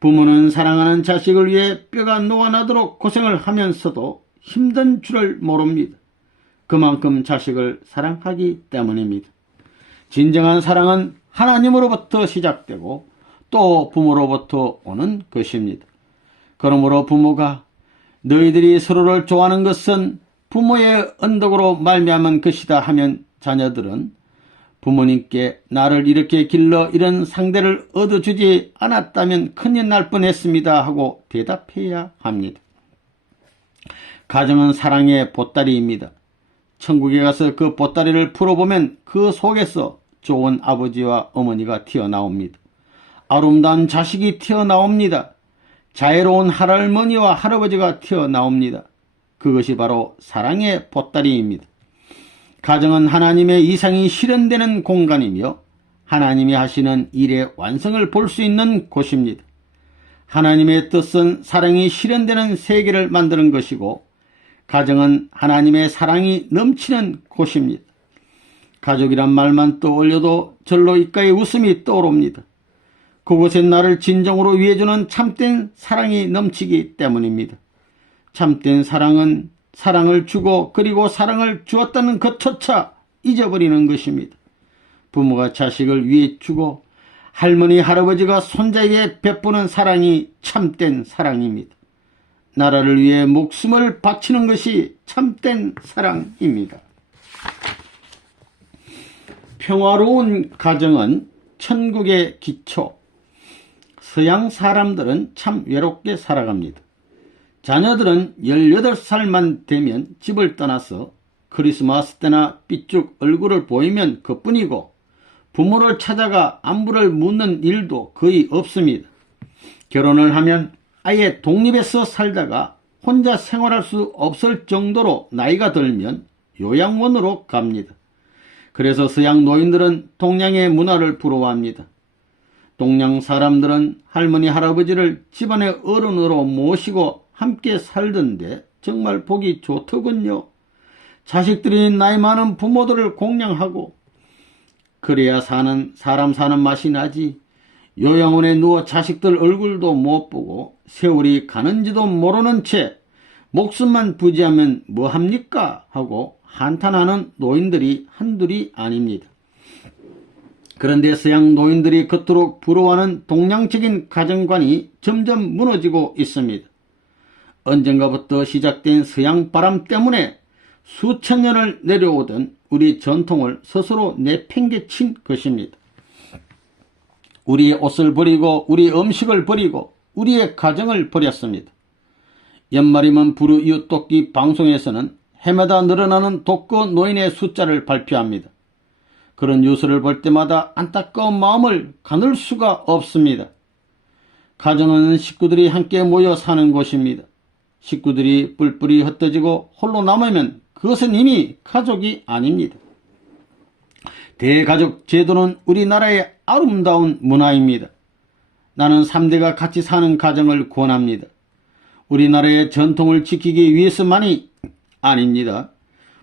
부모는 사랑하는 자식을 위해 뼈가 녹아나도록 고생을 하면서도 힘든 줄을 모릅니다. 그만큼 자식을 사랑하기 때문입니다. 진정한 사랑은 하나님으로부터 시작되고 또 부모로부터 오는 것입니다. 그러므로 부모가 너희들이 서로를 좋아하는 것은 부모의 언덕으로 말미암은 것이다 하면 자녀들은 부모님께 나를 이렇게 길러 이런 상대를 얻어주지 않았다면 큰일 날 뻔했습니다 하고 대답해야 합니다. 가정은 사랑의 보따리입니다. 천국에 가서 그 보따리를 풀어보면 그 속에서 좋은 아버지와 어머니가 튀어나옵니다. 아름다운 자식이 튀어나옵니다. 자애로운 할머니와 할아버지가 튀어나옵니다. 그것이 바로 사랑의 보따리입니다. 가정은 하나님의 이상이 실현되는 공간이며 하나님이 하시는 일의 완성을 볼 수 있는 곳입니다. 하나님의 뜻은 사랑이 실현되는 세계를 만드는 것이고 가정은 하나님의 사랑이 넘치는 곳입니다. 가족이란 말만 떠올려도 절로 입가에 웃음이 떠오릅니다. 그곳에 나를 진정으로 위해주는 참된 사랑이 넘치기 때문입니다. 참된 사랑은 사랑을 주고 그리고 사랑을 주었다는 것조차 잊어버리는 것입니다. 부모가 자식을 위해 주고 할머니 할아버지가 손자에게 베푸는 사랑이 참된 사랑입니다. 나라를 위해 목숨을 바치는 것이 참된 사랑입니다. 평화로운 가정은 천국의 기초. 서양 사람들은 참 외롭게 살아갑니다. 자녀들은 18살만 되면 집을 떠나서 크리스마스 때나 삐쭉 얼굴을 보이면 그뿐이고 부모를 찾아가 안부를 묻는 일도 거의 없습니다. 결혼을 하면 아예 독립해서 살다가 혼자 생활할 수 없을 정도로 나이가 들면 요양원으로 갑니다. 그래서 서양 노인들은 동양의 문화를 부러워합니다. 동양 사람들은 할머니 할아버지를 집안의 어른으로 모시고 함께 살던데 정말 보기 좋더군요. 자식들이 나이 많은 부모들을 공양하고 그래야 사람 사는 맛이 나지. 요양원에 누워 자식들 얼굴도 못 보고 세월이 가는지도 모르는 채 목숨만 부지하면 뭐합니까? 하고 한탄하는 노인들이 한둘이 아닙니다. 그런데 서양 노인들이 그토록 부러워하는 동양적인 가정관이 점점 무너지고 있습니다. 언젠가부터 시작된 서양 바람 때문에 수천 년을 내려오던 우리 전통을 스스로 내팽개친 것입니다. 우리의 옷을 버리고 우리 음식을 버리고 우리의 가정을 버렸습니다. 연말이면 부르 이웃돕기 방송에서는 해마다 늘어나는 독거 노인의 숫자를 발표합니다. 그런 뉴스를 볼 때마다 안타까운 마음을 가눌 수가 없습니다. 가정은 식구들이 함께 모여 사는 곳입니다. 식구들이 뿔뿔이 흩어지고 홀로 남으면 그것은 이미 가족이 아닙니다. 대가족 제도는 우리나라의 아름다운 문화입니다. 나는 3대가 같이 사는 가정을 권합니다. 우리나라의 전통을 지키기 위해서만이 아닙니다.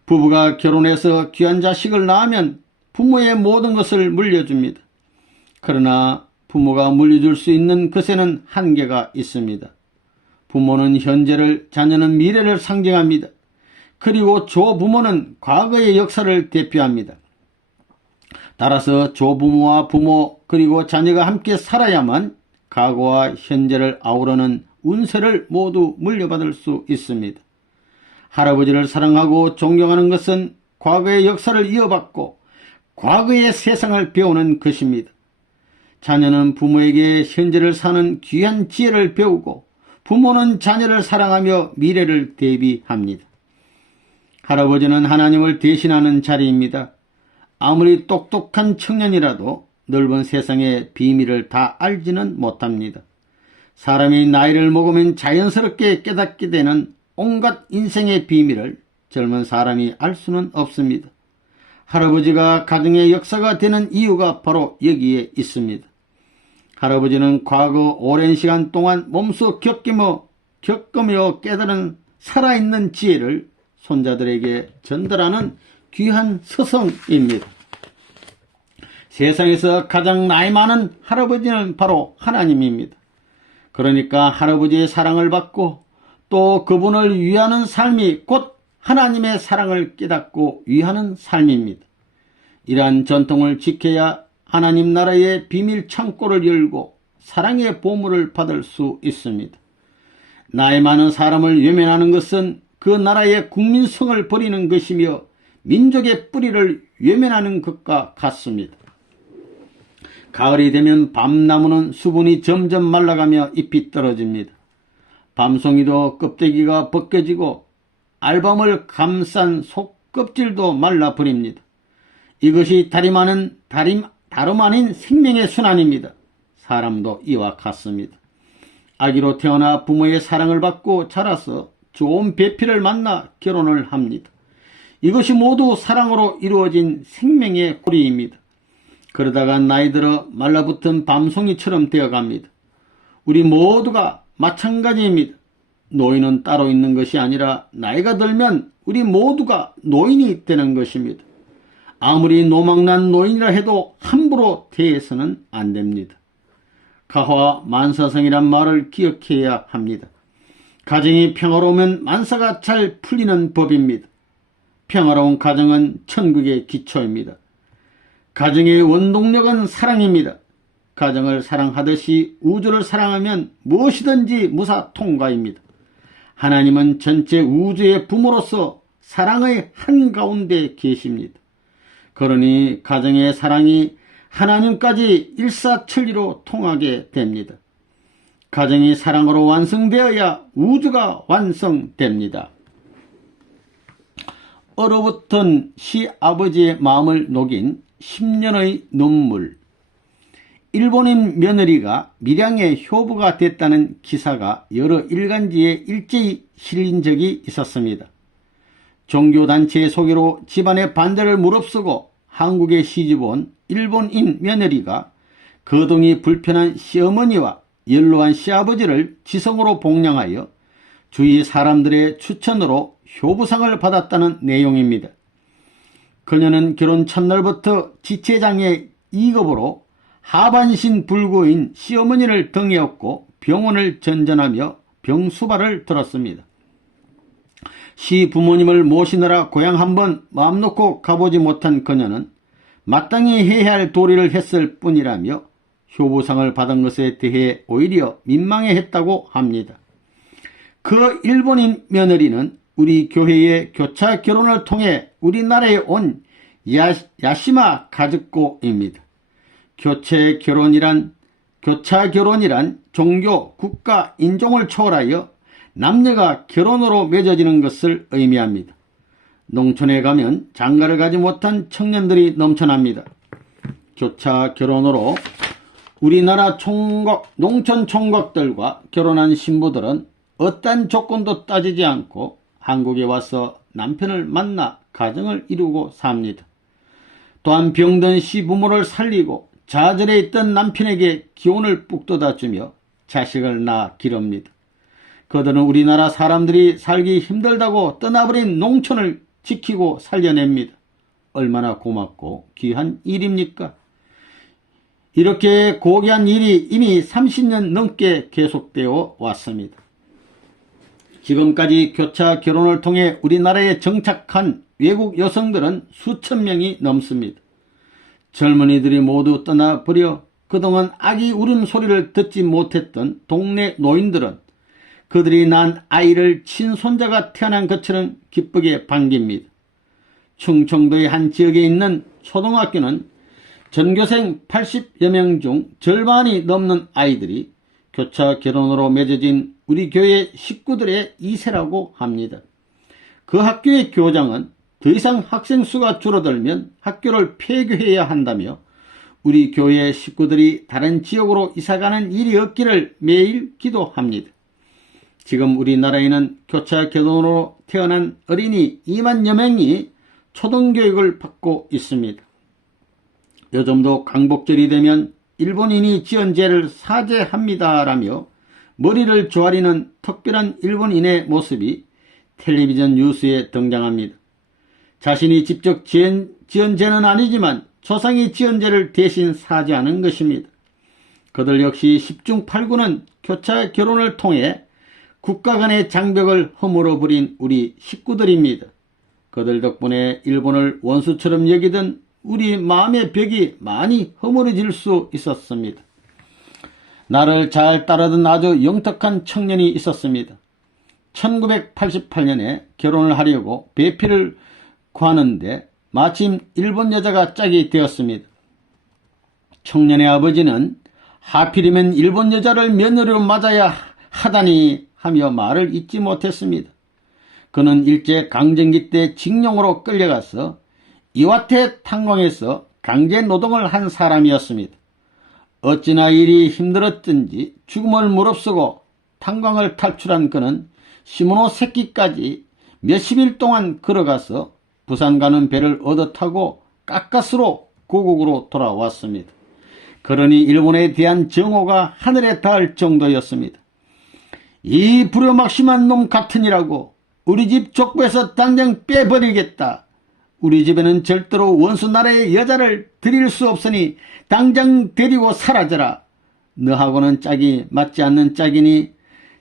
부부가 결혼해서 귀한 자식을 낳으면 부모의 모든 것을 물려줍니다. 그러나 부모가 물려줄 수 있는 것에는 한계가 있습니다. 부모는 현재를, 자녀는 미래를 상징합니다. 그리고 조부모는 과거의 역사를 대표합니다. 따라서 조부모와 부모 그리고 자녀가 함께 살아야만 과거와 현재를 아우르는 운세를 모두 물려받을 수 있습니다. 할아버지를 사랑하고 존경하는 것은 과거의 역사를 이어받고 과거의 세상을 배우는 것입니다. 자녀는 부모에게 현재를 사는 귀한 지혜를 배우고 부모는 자녀를 사랑하며 미래를 대비합니다. 할아버지는 하나님을 대신하는 자리입니다. 아무리 똑똑한 청년이라도 넓은 세상의 비밀을 다 알지는 못합니다. 사람이 나이를 먹으면 자연스럽게 깨닫게 되는 온갖 인생의 비밀을 젊은 사람이 알 수는 없습니다. 할아버지가 가정의 역사가 되는 이유가 바로 여기에 있습니다. 할아버지는 과거 오랜 시간 동안 몸소 겪으며 깨달은 살아있는 지혜를 손자들에게 전달하는 귀한 스승입니다. 세상에서 가장 나이 많은 할아버지는 바로 하나님입니다. 그러니까 할아버지의 사랑을 받고 또 그분을 위하는 삶이 곧 하나님의 사랑을 깨닫고 위하는 삶입니다. 이러한 전통을 지켜야 하나님 나라의 비밀 창고를 열고 사랑의 보물을 받을 수 있습니다. 나이 많은 사람을 외면하는 것은 그 나라의 국민성을 버리는 것이며 민족의 뿌리를 외면하는 것과 같습니다. 가을이 되면 밤나무는 수분이 점점 말라가며 잎이 떨어집니다. 밤송이도 껍데기가 벗겨지고 알밤을 감싼 속껍질도 말라버립니다. 이것이 다름 아닌 생명의 순환입니다. 사람도 이와 같습니다. 아기로 태어나 부모의 사랑을 받고 자라서 좋은 배필을 만나 결혼을 합니다. 이것이 모두 사랑으로 이루어진 생명의 고리입니다. 그러다가 나이 들어 말라붙은 밤송이처럼 되어갑니다. 우리 모두가 마찬가지입니다. 노인은 따로 있는 것이 아니라 나이가 들면 우리 모두가 노인이 되는 것입니다. 아무리 노망난 노인이라 해도 함부로 대해서는 안 됩니다. 가화 만사성이란 말을 기억해야 합니다. 가정이 평화로우면 만사가 잘 풀리는 법입니다. 평화로운 가정은 천국의 기초입니다. 가정의 원동력은 사랑입니다. 가정을 사랑하듯이 우주를 사랑하면 무엇이든지 무사통과입니다. 하나님은 전체 우주의 부모로서 사랑의 한가운데 계십니다. 그러니 가정의 사랑이 하나님까지 일사천리로 통하게 됩니다. 가정이 사랑으로 완성되어야 우주가 완성됩니다. 얼어붙은 시아버지의 마음을 녹인 10년의 눈물. 일본인 며느리가 밀양의 효부가 됐다는 기사가 여러 일간지에 일제히 실린 적이 있었습니다. 종교단체의 소개로 집안의 반대를 무릅쓰고 한국에 시집온 일본인 며느리가 거동이 불편한 시어머니와 연로한 시아버지를 지성으로 복양하여 주위 사람들의 추천으로 효부상을 받았다는 내용입니다. 그녀는 결혼 첫날부터 지체장애 2급으로 하반신 불구인 시어머니를 등에 업고 병원을 전전하며 병수발을 들었습니다. 시부모님을 모시느라 고향 한번 마음 놓고 가보지 못한 그녀는 마땅히 해야 할 도리를 했을 뿐이라며 효부상을 받은 것에 대해 오히려 민망해했다고 합니다. 그 일본인 며느리는 우리 교회의 교차 결혼을 통해 우리나라에 온 야시마 가즈코입니다. 교차 결혼이란 종교, 국가, 인종을 초월하여 남녀가 결혼으로 맺어지는 것을 의미합니다. 농촌에 가면 장가를 가지 못한 청년들이 넘쳐납니다. 교차 결혼으로 우리나라 농촌 총각들과 결혼한 신부들은 어떤 조건도 따지지 않고 한국에 와서 남편을 만나 가정을 이루고 삽니다. 또한 병든 시부모를 살리고 좌절해 있던 남편에게 기운을 북돋아주며 자식을 낳아 기릅니다. 그들은 우리나라 사람들이 살기 힘들다고 떠나버린 농촌을 지키고 살려냅니다. 얼마나 고맙고 귀한 일입니까? 이렇게 고귀한 일이 이미 30년 넘게 계속되어 왔습니다. 지금까지 교차 결혼을 통해 우리나라에 정착한 외국 여성들은 수천 명이 넘습니다. 젊은이들이 모두 떠나버려 그동안 아기 울음소리를 듣지 못했던 동네 노인들은 그들이 낳은 아이를 친손자가 태어난 것처럼 기쁘게 반깁니다. 충청도의 한 지역에 있는 초등학교는 전교생 80여 명 중 절반이 넘는 아이들이 교차 결혼으로 맺어진 우리 교회 식구들의 2세라고 합니다. 그 학교의 교장은 더 이상 학생 수가 줄어들면 학교를 폐교해야 한다며 우리 교회 식구들이 다른 지역으로 이사가는 일이 없기를 매일 기도합니다. 지금 우리나라에는 교차 결혼으로 태어난 어린이 2만여 명이 초등교육을 받고 있습니다. 요즘도 광복절이 되면 일본인이 지은 죄를 사죄합니다라며 머리를 조아리는 특별한 일본인의 모습이 텔레비전 뉴스에 등장합니다. 자신이 직접 지은 죄는 아니지만 조상이 지은 죄를 대신 사죄하는 것입니다. 그들 역시 10중 8구는 교차 결혼을 통해 국가 간의 장벽을 허물어 버린 우리 식구들입니다. 그들 덕분에 일본을 원수처럼 여기던 우리 마음의 벽이 많이 허물어질 수 있었습니다. 나를 잘 따르던 아주 영특한 청년이 있었습니다. 1988년에 결혼을 하려고 배필을 구하는데 마침 일본 여자가 짝이 되었습니다. 청년의 아버지는 하필이면 일본 여자를 며느리로 맞아야 하다니 하며 말을 잇지 못했습니다. 그는 일제 강점기 때 징용으로 끌려가서 이와테 탄광에서 강제 노동을 한 사람이었습니다. 어찌나 일이 힘들었든지 죽음을 무릅쓰고 탄광을 탈출한 그는 시모노세키까지 몇십일 동안 걸어가서 부산 가는 배를 얻어 타고 가까스로 고국으로 돌아왔습니다. 그러니 일본에 대한 정오가 하늘에 닿을 정도였습니다. 이 불효막심한 놈 같으니라고 우리 집 족보에서 당장 빼버리겠다. 우리 집에는 절대로 원수 나라의 여자를 들일 수 없으니 당장 데리고 사라져라. 너하고는 짝이 맞지 않는 짝이니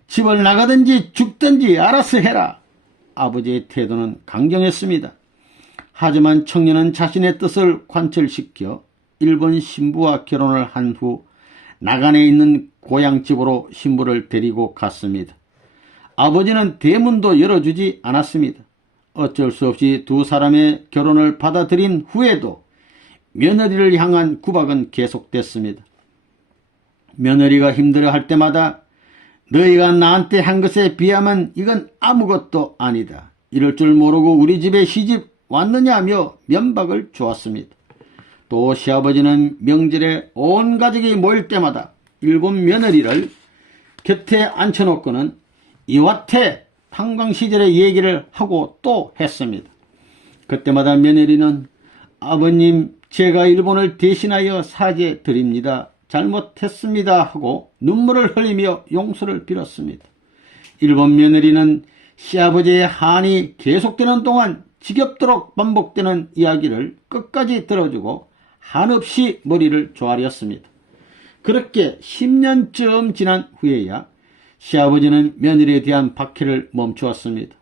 집을 나가든지 죽든지 알아서 해라. 아버지의 태도는 강경했습니다. 하지만 청년은 자신의 뜻을 관철시켜 일본 신부와 결혼을 한 후 나간에 있는 고향집으로 신부를 데리고 갔습니다. 아버지는 대문도 열어주지 않았습니다. 어쩔 수 없이 두 사람의 결혼을 받아들인 후에도 며느리를 향한 구박은 계속됐습니다. 며느리가 힘들어할 때마다 너희가 나한테 한 것에 비하면 이건 아무것도 아니다. 이럴 줄 모르고 우리 집에 시집 왔느냐며 면박을 주었습니다. 또 시아버지는 명절에 온 가족이 모일 때마다 일본 며느리를 곁에 앉혀놓고는 이와테 탄광 시절의 얘기를 하고 또 했습니다. 그때마다 며느리는 아버님 제가 일본을 대신하여 사죄 드립니다. 잘못했습니다 하고 눈물을 흘리며 용서를 빌었습니다. 일본 며느리는 시아버지의 한이 계속되는 동안 지겹도록 반복되는 이야기를 끝까지 들어주고 한없이 머리를 조아렸습니다. 그렇게 10년쯤 지난 후에야 시아버지는 며느리에 대한 박해를 멈추었습니다.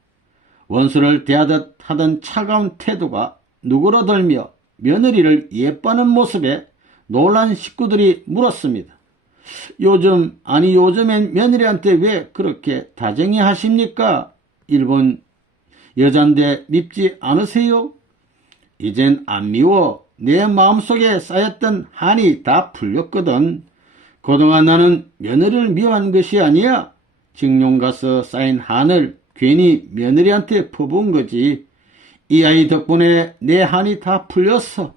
원수를 대하듯 하던 차가운 태도가 누그러들며 며느리를 예뻐하는 모습에 놀란 식구들이 물었습니다. 요즘엔 며느리한테 왜 그렇게 다정히 하십니까? 일본 여잔데 밉지 않으세요? 이젠 안 미워. 내 마음속에 쌓였던 한이 다 풀렸거든. 그동안 나는 며느리를 미워한 것이 아니야. 징용 가서 쌓인 한을 괜히 며느리한테 퍼부은 거지. 이 아이 덕분에 내 한이 다 풀렸어.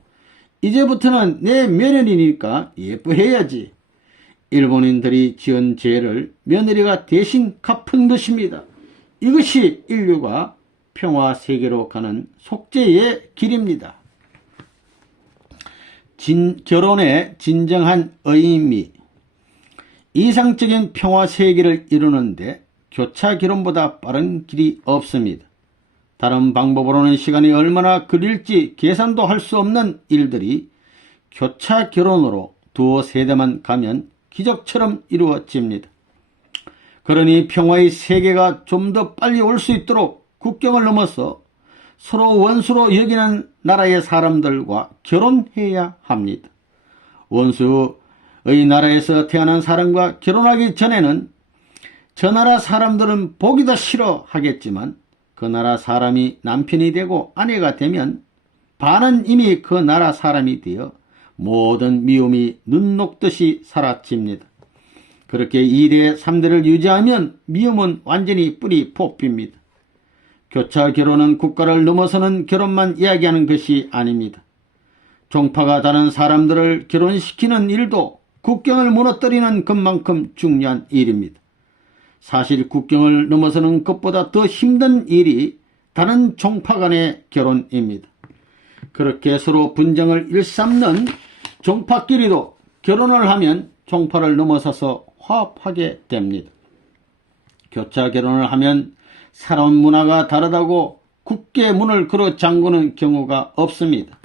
이제부터는 내 며느리니까 예뻐해야지. 일본인들이 지은 죄를 며느리가 대신 갚은 것입니다. 이것이 인류가 평화 세계로 가는 속죄의 길입니다. 결혼의 진정한 의미. 이상적인 평화 세계를 이루는데 교차 결혼보다 빠른 길이 없습니다. 다른 방법으로는 시간이 얼마나 걸릴지 계산도 할 수 없는 일들이 교차 결혼으로 두어 세대만 가면 기적처럼 이루어집니다. 그러니 평화의 세계가 좀 더 빨리 올 수 있도록 국경을 넘어서 서로 원수로 여기는 나라의 사람들과 결혼해야 합니다. 원수의 나라에서 태어난 사람과 결혼하기 전에는 저 나라 사람들은 보기도 싫어하겠지만 그 나라 사람이 남편이 되고 아내가 되면 반은 이미 그 나라 사람이 되어 모든 미움이 눈 녹듯이 사라집니다. 그렇게 2대 3대를 유지하면 미움은 완전히 뿌리 뽑힙니다. 교차 결혼은 국가를 넘어서는 결혼만 이야기하는 것이 아닙니다. 종파가 다른 사람들을 결혼시키는 일도 국경을 무너뜨리는 것만큼 중요한 일입니다. 사실 국경을 넘어서는 것보다 더 힘든 일이 다른 종파 간의 결혼입니다. 그렇게 서로 분쟁을 일삼는 종파끼리도 결혼을 하면 종파를 넘어서서 화합하게 됩니다. 교차 결혼을 하면 사람 문화가 다르다고 굳게 문을 걸어 잠그는 경우가 없습니다.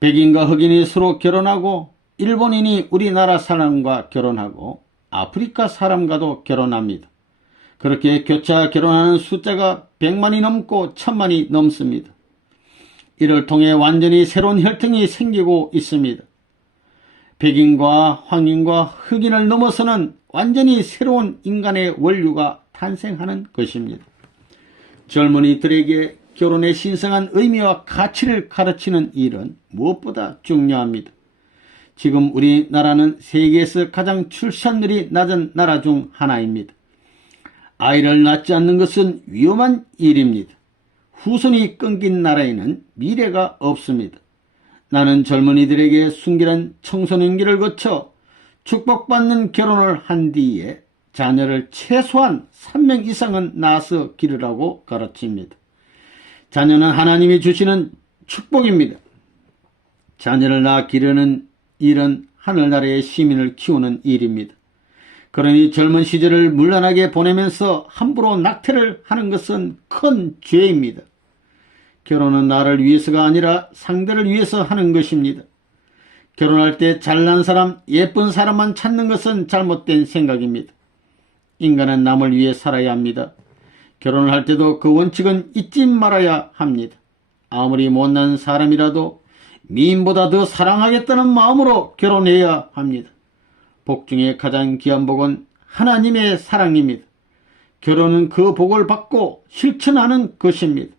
백인과 흑인이 서로 결혼하고 일본인이 우리나라 사람과 결혼하고 아프리카 사람과도 결혼합니다. 그렇게 교차 결혼하는 숫자가 100만이 넘고 1000만이 넘습니다. 이를 통해 완전히 새로운 혈통이 생기고 있습니다. 백인과 황인과 흑인을 넘어서는 완전히 새로운 인간의 원류가 탄생하는 것입니다. 젊은이들에게 결혼의 신성한 의미와 가치를 가르치는 일은 무엇보다 중요합니다. 지금 우리나라는 세계에서 가장 출산율이 낮은 나라 중 하나입니다. 아이를 낳지 않는 것은 위험한 일입니다. 후손이 끊긴 나라에는 미래가 없습니다. 나는 젊은이들에게 순결한 청소년기를 거쳐 축복받는 결혼을 한 뒤에 자녀를 최소한 3명 이상은 낳아서 기르라고 가르칩니다. 자녀는 하나님이 주시는 축복입니다. 자녀를 낳아 기르는 일은 하늘나라의 시민을 키우는 일입니다. 그러니 젊은 시절을 문란하게 보내면서 함부로 낙태를 하는 것은 큰 죄입니다. 결혼은 나를 위해서가 아니라 상대를 위해서 하는 것입니다. 결혼할 때 잘난 사람, 예쁜 사람만 찾는 것은 잘못된 생각입니다. 인간은 남을 위해 살아야 합니다. 결혼을 할 때도 그 원칙은 잊지 말아야 합니다. 아무리 못난 사람이라도 미인보다 더 사랑하겠다는 마음으로 결혼해야 합니다. 복 중에 가장 귀한 복은 하나님의 사랑입니다. 결혼은 그 복을 받고 실천하는 것입니다.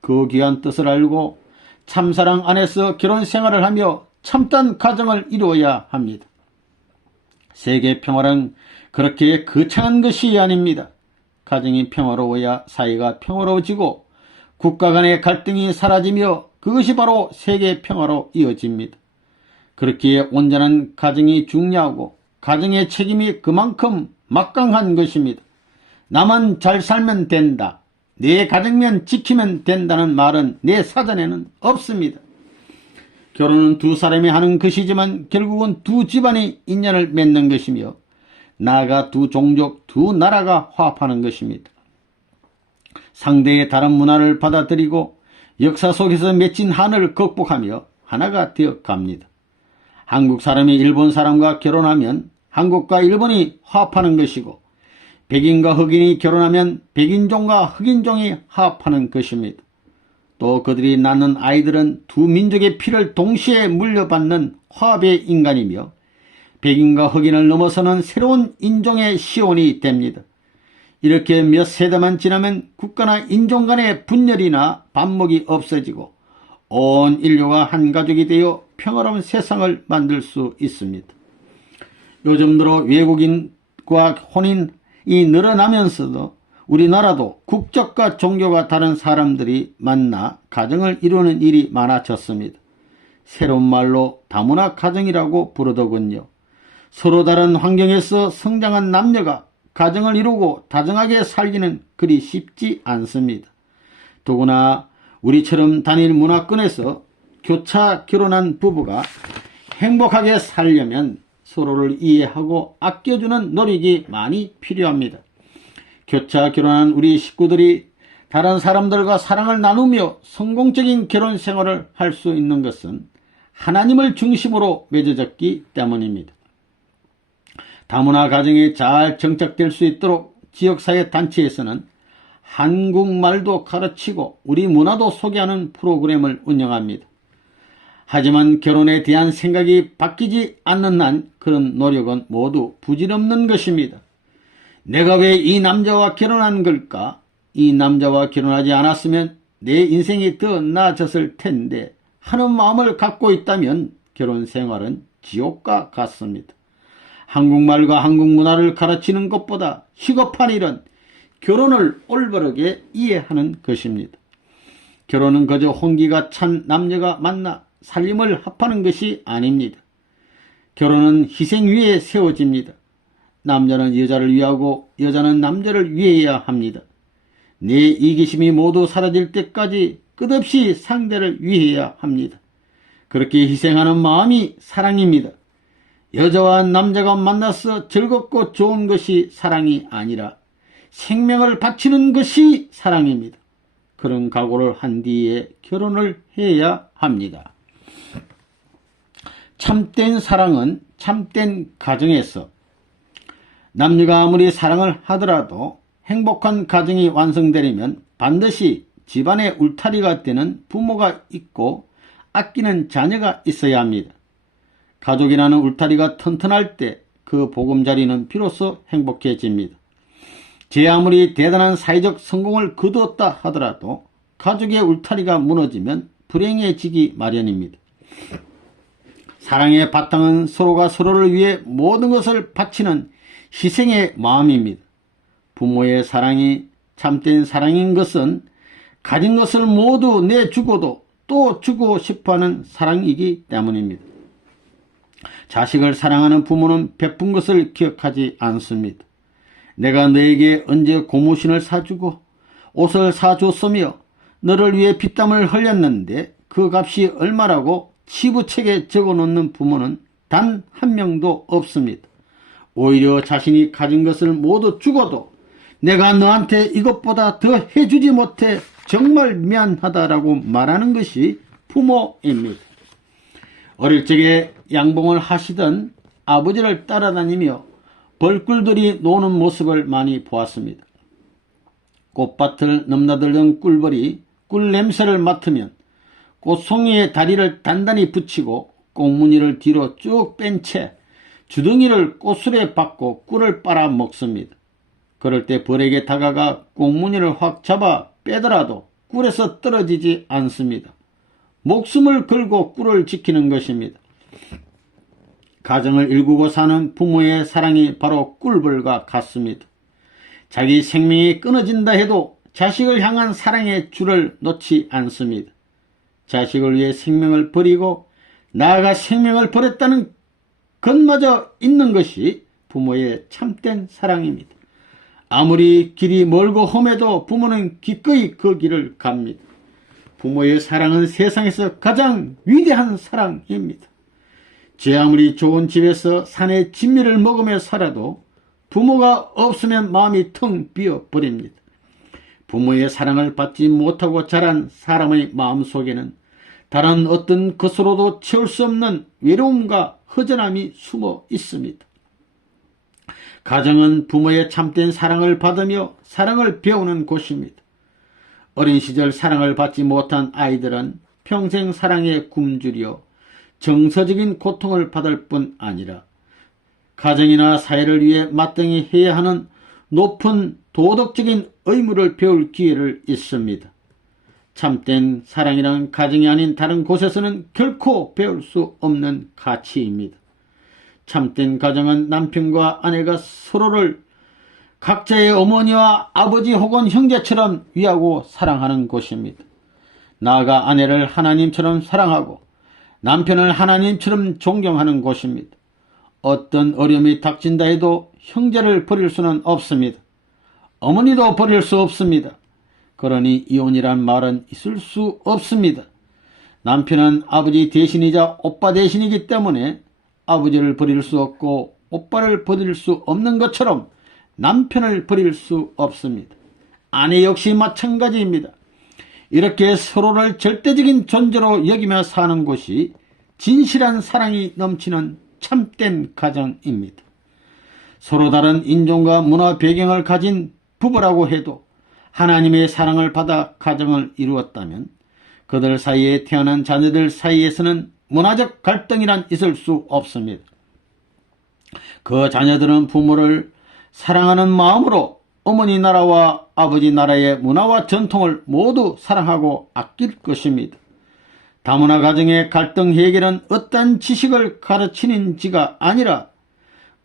그 귀한 뜻을 알고 참사랑 안에서 결혼 생활을 하며 참된 가정을 이루어야 합니다. 세계 평화는 그렇게 거창한 것이 아닙니다. 가정이 평화로워야 사회가 평화로워지고 국가 간의 갈등이 사라지며 그것이 바로 세계 평화로 이어집니다. 그렇기에 온전한 가정이 중요하고 가정의 책임이 그만큼 막강한 것입니다. 나만 잘 살면 된다. 내 가정만 지키면 된다는 말은 내 사전에는 없습니다. 결혼은 두 사람이 하는 것이지만 결국은 두 집안이 인연을 맺는 것이며 나아가 두 종족, 두 나라가 화합하는 것입니다. 상대의 다른 문화를 받아들이고 역사 속에서 맺힌 한을 극복하며 하나가 되어 갑니다. 한국 사람이 일본 사람과 결혼하면 한국과 일본이 화합하는 것이고 백인과 흑인이 결혼하면 백인종과 흑인종이 화합하는 것입니다. 또 그들이 낳는 아이들은 두 민족의 피를 동시에 물려받는 화합의 인간이며 백인과 흑인을 넘어서는 새로운 인종의 시온이 됩니다. 이렇게 몇 세대만 지나면 국가나 인종 간의 분열이나 반목이 없어지고 온 인류가 한 가족이 되어 평화로운 세상을 만들 수 있습니다. 요즘 들어 외국인과 혼인이 늘어나면서도 우리나라도 국적과 종교가 다른 사람들이 만나 가정을 이루는 일이 많아졌습니다. 새로운 말로 다문화 가정이라고 부르더군요. 서로 다른 환경에서 성장한 남녀가 가정을 이루고 다정하게 살기는 그리 쉽지 않습니다. 더구나 우리처럼 단일 문화권에서 교차 결혼한 부부가 행복하게 살려면 서로를 이해하고 아껴주는 노력이 많이 필요합니다. 교차 결혼한 우리 식구들이 다른 사람들과 사랑을 나누며 성공적인 결혼 생활을 할 수 있는 것은 하나님을 중심으로 맺어졌기 때문입니다. 다문화 가정이 잘 정착될 수 있도록 지역사회 단체에서는 한국말도 가르치고 우리 문화도 소개하는 프로그램을 운영합니다. 하지만 결혼에 대한 생각이 바뀌지 않는 한 그런 노력은 모두 부질없는 것입니다. 내가 왜 이 남자와 결혼한 걸까? 이 남자와 결혼하지 않았으면 내 인생이 더 나아졌을 텐데 하는 마음을 갖고 있다면 결혼 생활은 지옥과 같습니다. 한국말과 한국 문화를 가르치는 것보다 시급한 일은 결혼을 올바르게 이해하는 것입니다. 결혼은 그저 혼기가 찬 남녀가 만나 살림을 합하는 것이 아닙니다. 결혼은 희생 위에 세워집니다. 남자는 여자를 위하고 여자는 남자를 위해야 합니다. 내 이기심이 모두 사라질 때까지 끝없이 상대를 위해야 합니다. 그렇게 희생하는 마음이 사랑입니다. 여자와 남자가 만나서 즐겁고 좋은 것이 사랑이 아니라 생명을 바치는 것이 사랑입니다. 그런 각오를 한 뒤에 결혼을 해야 합니다. 참된 사랑은 참된 가정에서 남녀가 아무리 사랑을 하더라도 행복한 가정이 완성되려면 반드시 집안의 울타리가 되는 부모가 있고 아끼는 자녀가 있어야 합니다. 가족이라는 울타리가 튼튼할 때 그 보금자리는 비로소 행복해집니다. 제 아무리 대단한 사회적 성공을 거두었다 하더라도 가족의 울타리가 무너지면 불행해지기 마련입니다. 사랑의 바탕은 서로가 서로를 위해 모든 것을 바치는 희생의 마음입니다. 부모의 사랑이 참된 사랑인 것은 가진 것을 모두 내주고도 또 주고 싶어하는 사랑이기 때문입니다. 자식을 사랑하는 부모는 베푼 것을 기억하지 않습니다. 내가 너에게 언제 고무신을 사주고 옷을 사줬으며 너를 위해 피땀을 흘렸는데 그 값이 얼마라고 치부책에 적어놓는 부모는 단 한 명도 없습니다. 오히려 자신이 가진 것을 모두 주고도 내가 너한테 이것보다 더 해주지 못해 정말 미안하다라고 말하는 것이 부모입니다. 어릴 적에 양봉을 하시던 아버지를 따라다니며 벌꿀들이 노는 모습을 많이 보았습니다. 꽃밭을 넘나들던 꿀벌이 꿀 냄새를 맡으면 꽃송이의 다리를 단단히 붙이고 꽁무니를 뒤로 쭉 뺀 채 주둥이를 꽃술에 박고 꿀을 빨아 먹습니다. 그럴 때 벌에게 다가가 꽁무니를 확 잡아 빼더라도 꿀에서 떨어지지 않습니다. 목숨을 걸고 꿀을 지키는 것입니다. 가정을 일구고 사는 부모의 사랑이 바로 꿀벌과 같습니다. 자기 생명이 끊어진다 해도 자식을 향한 사랑의 줄을 놓지 않습니다. 자식을 위해 생명을 버리고 나아가 생명을 버렸다는 것마저 있는 것이 부모의 참된 사랑입니다. 아무리 길이 멀고 험해도 부모는 기꺼이 그 길을 갑니다. 부모의 사랑은 세상에서 가장 위대한 사랑입니다. 제 아무리 좋은 집에서 산의 진미를 먹으며 살아도 부모가 없으면 마음이 텅 비어버립니다. 부모의 사랑을 받지 못하고 자란 사람의 마음속에는 다른 어떤 것으로도 채울 수 없는 외로움과 허전함이 숨어 있습니다. 가정은 부모의 참된 사랑을 받으며 사랑을 배우는 곳입니다. 어린 시절 사랑을 받지 못한 아이들은 평생 사랑에 굶주려 정서적인 고통을 받을 뿐 아니라 가정이나 사회를 위해 마땅히 해야 하는 높은 도덕적인 의무를 배울 기회를 잃습니다. 참된 사랑이란 가정이 아닌 다른 곳에서는 결코 배울 수 없는 가치입니다. 참된 가정은 남편과 아내가 서로를 각자의 어머니와 아버지 혹은 형제처럼 위하고 사랑하는 곳입니다. 나아가 아내를 하나님처럼 사랑하고 남편을 하나님처럼 존경하는 곳입니다. 어떤 어려움이 닥친다 해도 형제를 버릴 수는 없습니다. 어머니도 버릴 수 없습니다. 그러니 이혼이란 말은 있을 수 없습니다. 남편은 아버지 대신이자 오빠 대신이기 때문에 아버지를 버릴 수 없고 오빠를 버릴 수 없는 것처럼 남편을 버릴 수 없습니다. 아내 역시 마찬가지입니다. 이렇게 서로를 절대적인 존재로 여기며 사는 곳이 진실한 사랑이 넘치는 참된 가정입니다. 서로 다른 인종과 문화 배경을 가진 부부라고 해도 하나님의 사랑을 받아 가정을 이루었다면 그들 사이에 태어난 자녀들 사이에서는 문화적 갈등이란 있을 수 없습니다. 그 자녀들은 부모를 사랑하는 마음으로 어머니 나라와 아버지 나라의 문화와 전통을 모두 사랑하고 아낄 것입니다. 다문화 가정의 갈등 해결은 어떤 지식을 가르치는지가 아니라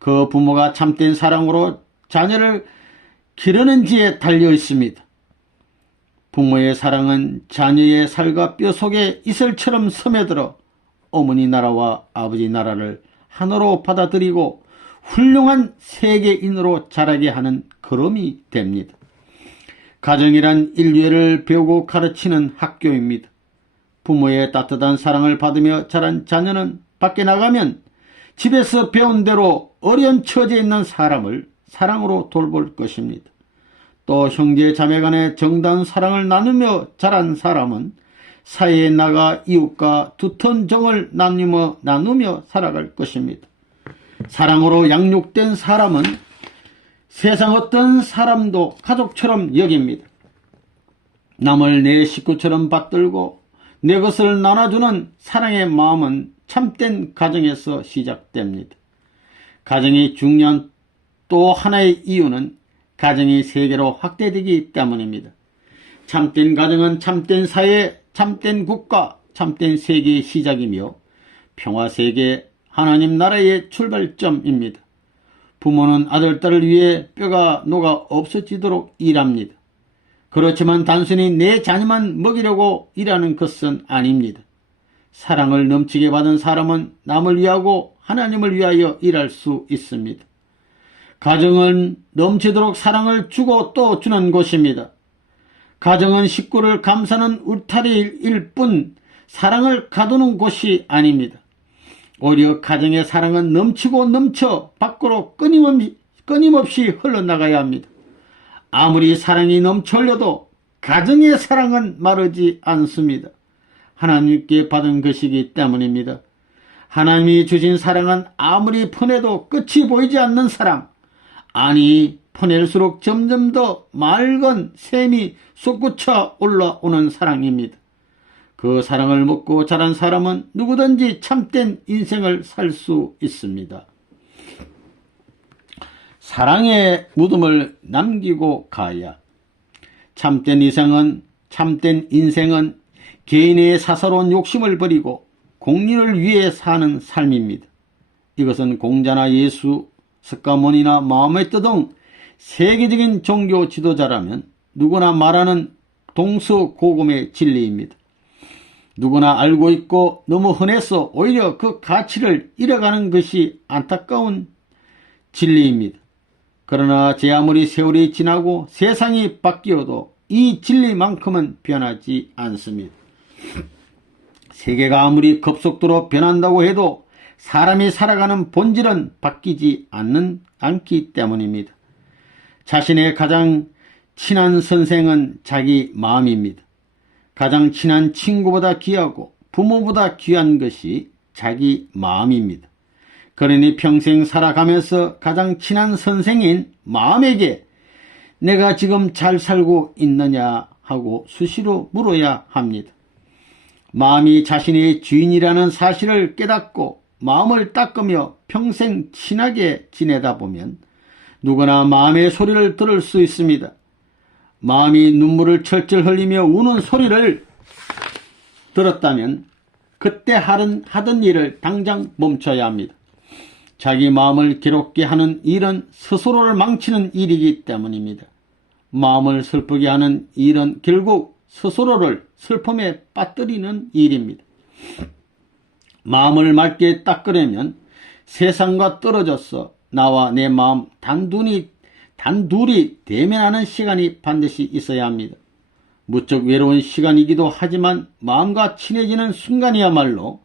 그 부모가 참된 사랑으로 자녀를 기르는지에 달려 있습니다. 부모의 사랑은 자녀의 살과 뼈 속에 이슬처럼 스며들어 어머니 나라와 아버지 나라를 하나로 받아들이고 훌륭한 세계인으로 자라게 하는 걸음이 됩니다. 가정이란 인류애를 배우고 가르치는 학교입니다. 부모의 따뜻한 사랑을 받으며 자란 자녀는 밖에 나가면 집에서 배운 대로 어려운 처지에 있는 사람을 사랑으로 돌볼 것입니다. 또 형제 자매 간의 정다운 사랑을 나누며 자란 사람은 사회에 나가 이웃과 두터운 정을 나누며 살아갈 것입니다. 사랑으로 양육된 사람은 세상 어떤 사람도 가족처럼 여깁니다. 남을 내 식구처럼 받들고 내 것을 나눠주는 사랑의 마음은 참된 가정에서 시작됩니다. 가정이 중요한 또 하나의 이유는 가정이 세계로 확대되기 때문입니다. 참된 가정은 참된 사회, 참된 국가, 참된 세계의 시작이며 평화세계, 하나님 나라의 출발점입니다. 부모는 아들, 딸을 위해 뼈가 녹아 없어지도록 일합니다. 그렇지만 단순히 내 자녀만 먹이려고 일하는 것은 아닙니다. 사랑을 넘치게 받은 사람은 남을 위하고 하나님을 위하여 일할 수 있습니다. 가정은 넘치도록 사랑을 주고 또 주는 곳입니다. 가정은 식구를 감싸는 울타리일 뿐 사랑을 가두는 곳이 아닙니다. 오히려 가정의 사랑은 넘치고 넘쳐 밖으로 끊임없이 흘러나가야 합니다. 아무리 사랑이 넘쳐 흘려도 가정의 사랑은 마르지 않습니다. 하나님께 받은 것이기 때문입니다. 하나님이 주신 사랑은 아무리 퍼내도 끝이 보이지 않는 사랑, 아니 퍼낼수록 점점 더 맑은 샘이 솟구쳐 올라오는 사랑입니다. 그 사랑을 먹고 자란 사람은 누구든지 참된 인생을 살 수 있습니다. 사랑의 무덤을 남기고 가야. 참된 인생은 개인의 사사로운 욕심을 버리고 공리를 위해 사는 삶입니다. 이것은 공자나 예수, 석가모니나 마호메트 등 세계적인 종교 지도자라면 누구나 말하는 동서고금의 진리입니다. 누구나 알고 있고 너무 흔해서 오히려 그 가치를 잃어가는 것이 안타까운 진리입니다. 그러나 제 아무리 세월이 지나고 세상이 바뀌어도 이 진리만큼은 변하지 않습니다. 세계가 아무리 급속도로 변한다고 해도 사람이 살아가는 본질은 바뀌지 않기 때문입니다. 자신의 가장 친한 선생은 자기 마음입니다. 가장 친한 친구보다 귀하고 부모보다 귀한 것이 자기 마음입니다. 그러니 평생 살아가면서 가장 친한 선생인 마음에게 내가 지금 잘 살고 있느냐 하고 수시로 물어야 합니다. 마음이 자신의 주인이라는 사실을 깨닫고 마음을 닦으며 평생 친하게 지내다 보면 누구나 마음의 소리를 들을 수 있습니다. 마음이 눈물을 철철 흘리며 우는 소리를 들었다면 그때 하던 일을 당장 멈춰야 합니다. 자기 마음을 괴롭게 하는 일은 스스로를 망치는 일이기 때문입니다. 마음을 슬프게 하는 일은 결국 스스로를 슬픔에 빠뜨리는 일입니다. 마음을 맑게 닦으려면 세상과 떨어져서 나와 내 마음 단둘이 대면하는 시간이 반드시 있어야 합니다. 무척 외로운 시간이기도 하지만 마음과 친해지는 순간이야말로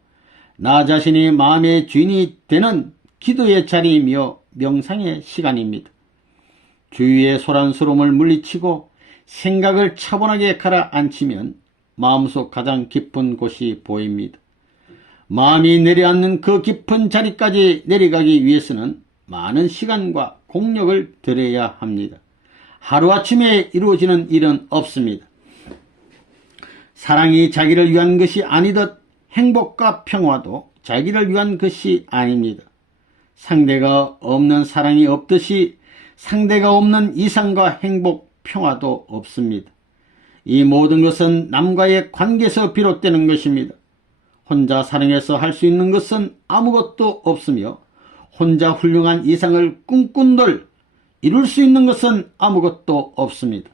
나 자신이 마음의 주인이 되는 기도의 자리이며 명상의 시간입니다. 주위의 소란스러움을 물리치고 생각을 차분하게 가라앉히면 마음속 가장 깊은 곳이 보입니다. 마음이 내려앉는 그 깊은 자리까지 내려가기 위해서는 많은 시간과 공력을 들여야 합니다. 하루아침에 이루어지는 일은 없습니다. 사랑이 자기를 위한 것이 아니듯 행복과 평화도 자기를 위한 것이 아닙니다. 상대가 없는 사랑이 없듯이 상대가 없는 이상과 행복, 평화도 없습니다. 이 모든 것은 남과의 관계에서 비롯되는 것입니다. 혼자 사랑해서 할 수 있는 것은 아무것도 없으며 혼자 훌륭한 이상을 꿈꾼들 이룰 수 있는 것은 아무것도 없습니다.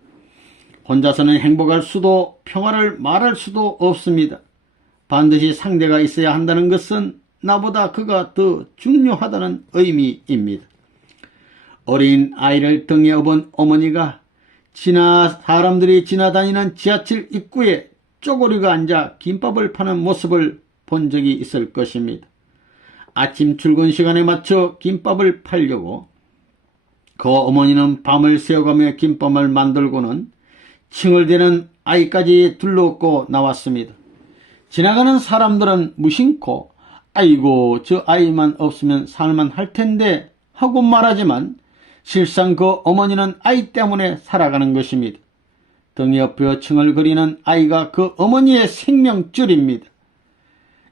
혼자서는 행복할 수도 평화를 말할 수도 없습니다. 반드시 상대가 있어야 한다는 것은 나보다 그가 더 중요하다는 의미입니다. 어린 아이를 등에 업은 어머니가 사람들이 지나다니는 지하철 입구에 쪼그리고 앉아 김밥을 파는 모습을 본 적이 있을 것입니다. 아침 출근 시간에 맞춰 김밥을 팔려고 그 어머니는 밤을 새워가며 김밥을 만들고는 칭얼대는 아이까지 둘러엎고 나왔습니다. 지나가는 사람들은 무심코 아이고 저 아이만 없으면 살만할 텐데 하고 말하지만 실상 그 어머니는 아이 때문에 살아가는 것입니다. 등에 엎여 칭얼거리는 아이가 그 어머니의 생명줄입니다.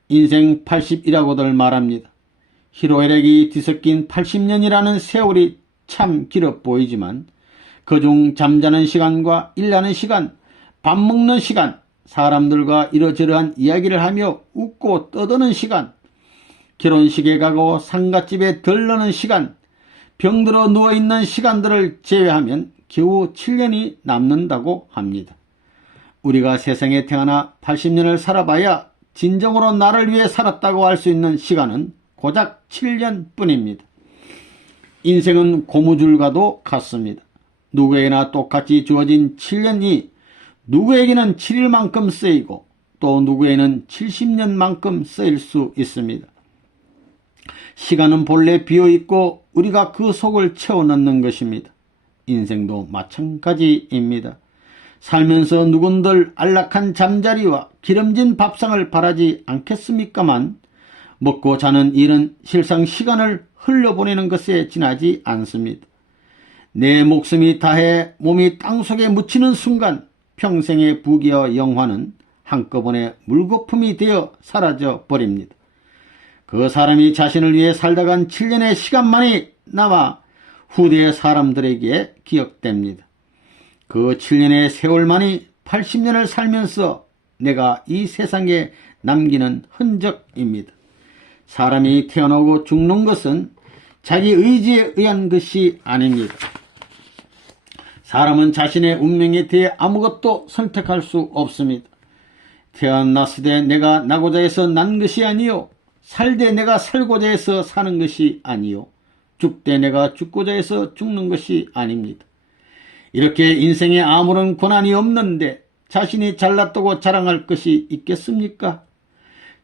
인생 80이라고들 말합니다. 희로애락이 뒤섞인 80년이라는 세월이 참 길어 보이지만 그중 잠자는 시간과 일하는 시간, 밥 먹는 시간, 사람들과 이러저러한 이야기를 하며 웃고 떠드는 시간, 결혼식에 가고 상갓집에 들르는 시간, 병들어 누워있는 시간들을 제외하면 겨우 7년이 남는다고 합니다. 우리가 세상에 태어나 80년을 살아봐야 진정으로 나를 위해 살았다고 할 수 있는 시간은 고작 7년 뿐입니다. 인생은 고무줄과도 같습니다. 누구에게나 똑같이 주어진 7년이 누구에게는 7일만큼 쓰이고 또 누구에게는 70년만큼 쓰일 수 있습니다. 시간은 본래 비어있고 우리가 그 속을 채워넣는 것입니다. 인생도 마찬가지입니다. 살면서 누군들 안락한 잠자리와 기름진 밥상을 바라지 않겠습니까만 먹고 자는 일은 실상 시간을 흘려보내는 것에 지나지 않습니다. 내 목숨이 다해 몸이 땅속에 묻히는 순간 평생의 부귀와 영화는 한꺼번에 물거품이 되어 사라져 버립니다. 그 사람이 자신을 위해 살다간 7년의 시간만이 남아 후대의 사람들에게 기억됩니다. 그 7년의 세월만이 80년을 살면서 내가 이 세상에 남기는 흔적입니다. 사람이 태어나고 죽는 것은 자기 의지에 의한 것이 아닙니다. 사람은 자신의 운명에 대해 아무것도 선택할 수 없습니다. 태어났을 때 내가 나고자 해서 난 것이 아니요, 살되 내가 살고자 해서 사는 것이 아니요, 죽되 내가 죽고자 해서 죽는 것이 아닙니다. 이렇게 인생에 아무런 권한이 없는데 자신이 잘났다고 자랑할 것이 있겠습니까?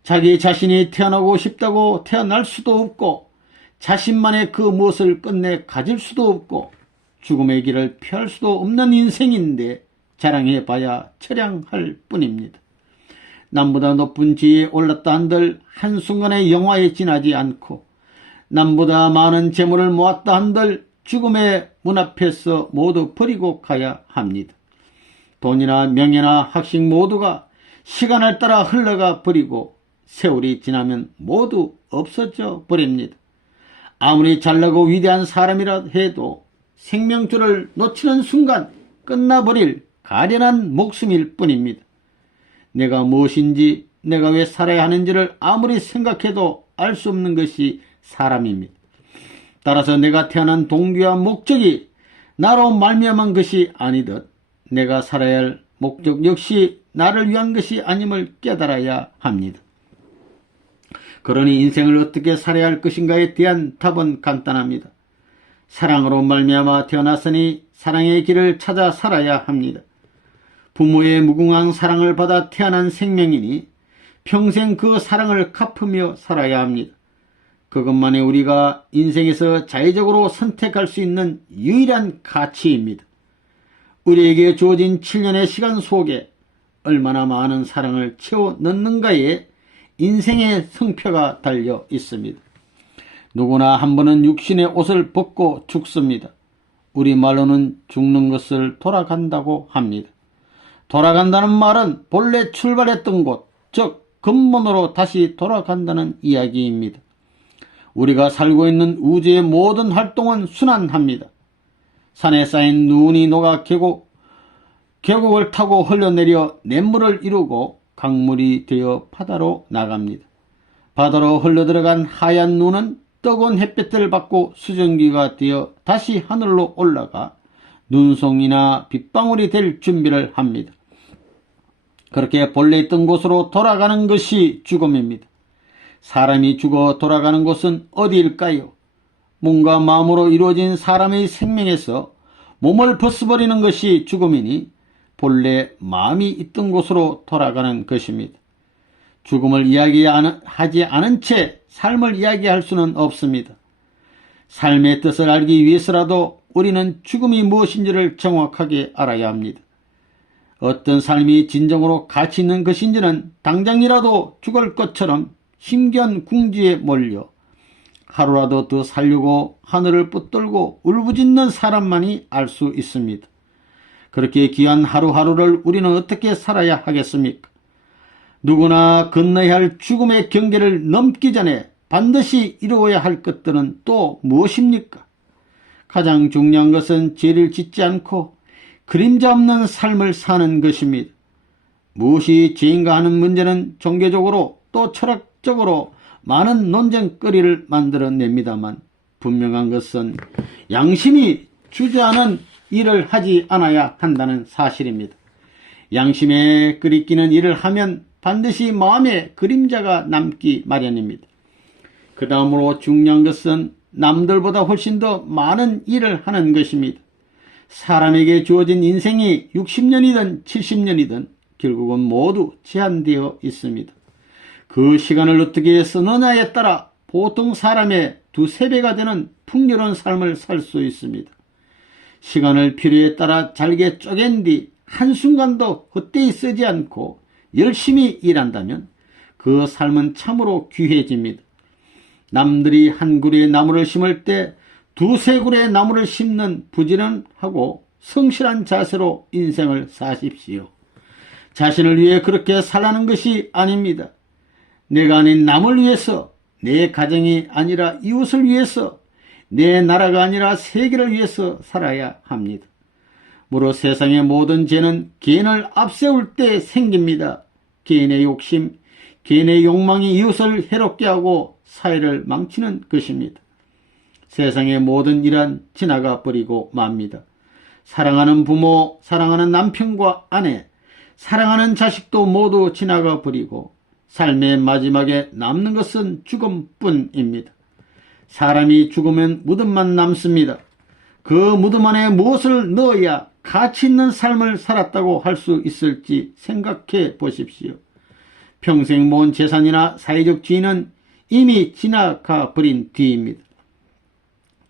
자기 자신이 태어나고 싶다고 태어날 수도 없고 자신만의 그 무엇을 끝내 가질 수도 없고 죽음의 길을 피할 수도 없는 인생인데 자랑해봐야 처량할 뿐입니다. 남보다 높은 지위에 올랐다 한들 한순간의 영화에 지나지 않고 남보다 많은 재물을 모았다 한들 죽음의 문 앞에서 모두 버리고 가야 합니다. 돈이나 명예나 학식 모두가 시간을 따라 흘러가 버리고 세월이 지나면 모두 없어져 버립니다. 아무리 잘나고 위대한 사람이라 해도 생명줄을 놓치는 순간 끝나버릴 가련한 목숨일 뿐입니다. 내가 무엇인지, 내가 왜 살아야 하는지를 아무리 생각해도 알 수 없는 것이 사람입니다. 따라서 내가 태어난 동기와 목적이 나로 말미암은 것이 아니듯 내가 살아야 할 목적 역시 나를 위한 것이 아님을 깨달아야 합니다. 그러니 인생을 어떻게 살아야 할 것인가에 대한 답은 간단합니다. 사랑으로 말미암아 태어났으니 사랑의 길을 찾아 살아야 합니다. 부모의 무궁한 사랑을 받아 태어난 생명이니 평생 그 사랑을 갚으며 살아야 합니다. 그것만이 우리가 인생에서 자의적으로 선택할 수 있는 유일한 가치입니다. 우리에게 주어진 7년의 시간 속에 얼마나 많은 사랑을 채워 넣는가에 인생의 성패가 달려 있습니다. 누구나 한 번은 육신의 옷을 벗고 죽습니다. 우리말로는 죽는 것을 돌아간다고 합니다. 돌아간다는 말은 본래 출발했던 곳, 즉 근본으로 다시 돌아간다는 이야기입니다. 우리가 살고 있는 우주의 모든 활동은 순환합니다. 산에 쌓인 눈이 녹아 계곡을 타고 흘러내려 냇물을 이루고 강물이 되어 바다로 나갑니다. 바다로 흘러들어간 하얀 눈은 뜨거운 햇볕을 받고 수증기가 되어 다시 하늘로 올라가 눈송이나 빗방울이 될 준비를 합니다. 그렇게 본래 있던 곳으로 돌아가는 것이 죽음입니다. 사람이 죽어 돌아가는 곳은 어디일까요? 몸과 마음으로 이루어진 사람의 생명에서 몸을 벗어버리는 것이 죽음이니 본래 마음이 있던 곳으로 돌아가는 것입니다. 죽음을 이야기하지 않은 채 삶을 이야기할 수는 없습니다. 삶의 뜻을 알기 위해서라도 우리는 죽음이 무엇인지를 정확하게 알아야 합니다. 어떤 삶이 진정으로 가치 있는 것인지는 당장이라도 죽을 것처럼 심견궁지에 몰려 하루라도 더 살려고 하늘을 붙들고 울부짖는 사람만이 알 수 있습니다. 그렇게 귀한 하루하루를 우리는 어떻게 살아야 하겠습니까? 누구나 건너야 할 죽음의 경계를 넘기 전에 반드시 이루어야 할 것들은 또 무엇입니까? 가장 중요한 것은 죄를 짓지 않고 그림자 없는 삶을 사는 것입니다. 무엇이 죄인가 하는 문제는 종교적으로 또 철학적으로 많은 논쟁거리를 만들어냅니다만 분명한 것은 양심이 주저하는 일을 하지 않아야 한다는 사실입니다. 양심에 끓이끼는 일을 하면 반드시 마음에 그림자가 남기 마련입니다. 그 다음으로 중요한 것은 남들보다 훨씬 더 많은 일을 하는 것입니다. 사람에게 주어진 인생이 60년이든 70년이든 결국은 모두 제한되어 있습니다. 그 시간을 어떻게 쓰느냐에 따라 보통 사람의 2~3배가 되는 풍요로운 삶을 살 수 있습니다. 시간을 필요에 따라 잘게 쪼갠 뒤 한순간도 헛되이 쓰지 않고 열심히 일한다면 그 삶은 참으로 귀해집니다. 남들이 한 그루의 나무를 심을 때 2~3그루의 나무를 심는 부지런하고 성실한 자세로 인생을 사십시오. 자신을 위해 그렇게 살라는 것이 아닙니다. 내가 아닌 남을 위해서, 내 가정이 아니라 이웃을 위해서, 내 나라가 아니라 세계를 위해서 살아야 합니다. 무릇 세상의 모든 죄는 개인을 앞세울 때 생깁니다. 개인의 욕심, 개인의 욕망이 이웃을 해롭게 하고 사회를 망치는 것입니다. 세상의 모든 일은 지나가 버리고 맙니다. 사랑하는 부모, 사랑하는 남편과 아내, 사랑하는 자식도 모두 지나가 버리고 삶의 마지막에 남는 것은 죽음뿐입니다. 사람이 죽으면 무덤만 남습니다. 그 무덤 안에 무엇을 넣어야 가치 있는 삶을 살았다고 할 수 있을지 생각해 보십시오. 평생 모은 재산이나 사회적 지위는 이미 지나가 버린 뒤입니다.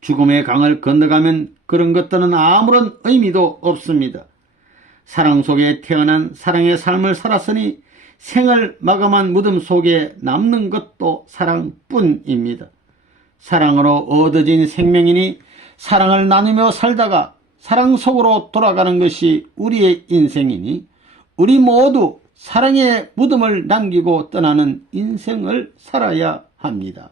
죽음의 강을 건너가면 그런 것들은 아무런 의미도 없습니다. 사랑 속에 태어난 사랑의 삶을 살았으니 생을 마감한 무덤 속에 남는 것도 사랑뿐입니다. 사랑으로 얻어진 생명이니 사랑을 나누며 살다가 사랑 속으로 돌아가는 것이 우리의 인생이니 우리 모두 사랑의 무덤을 남기고 떠나는 인생을 살아야 합니다.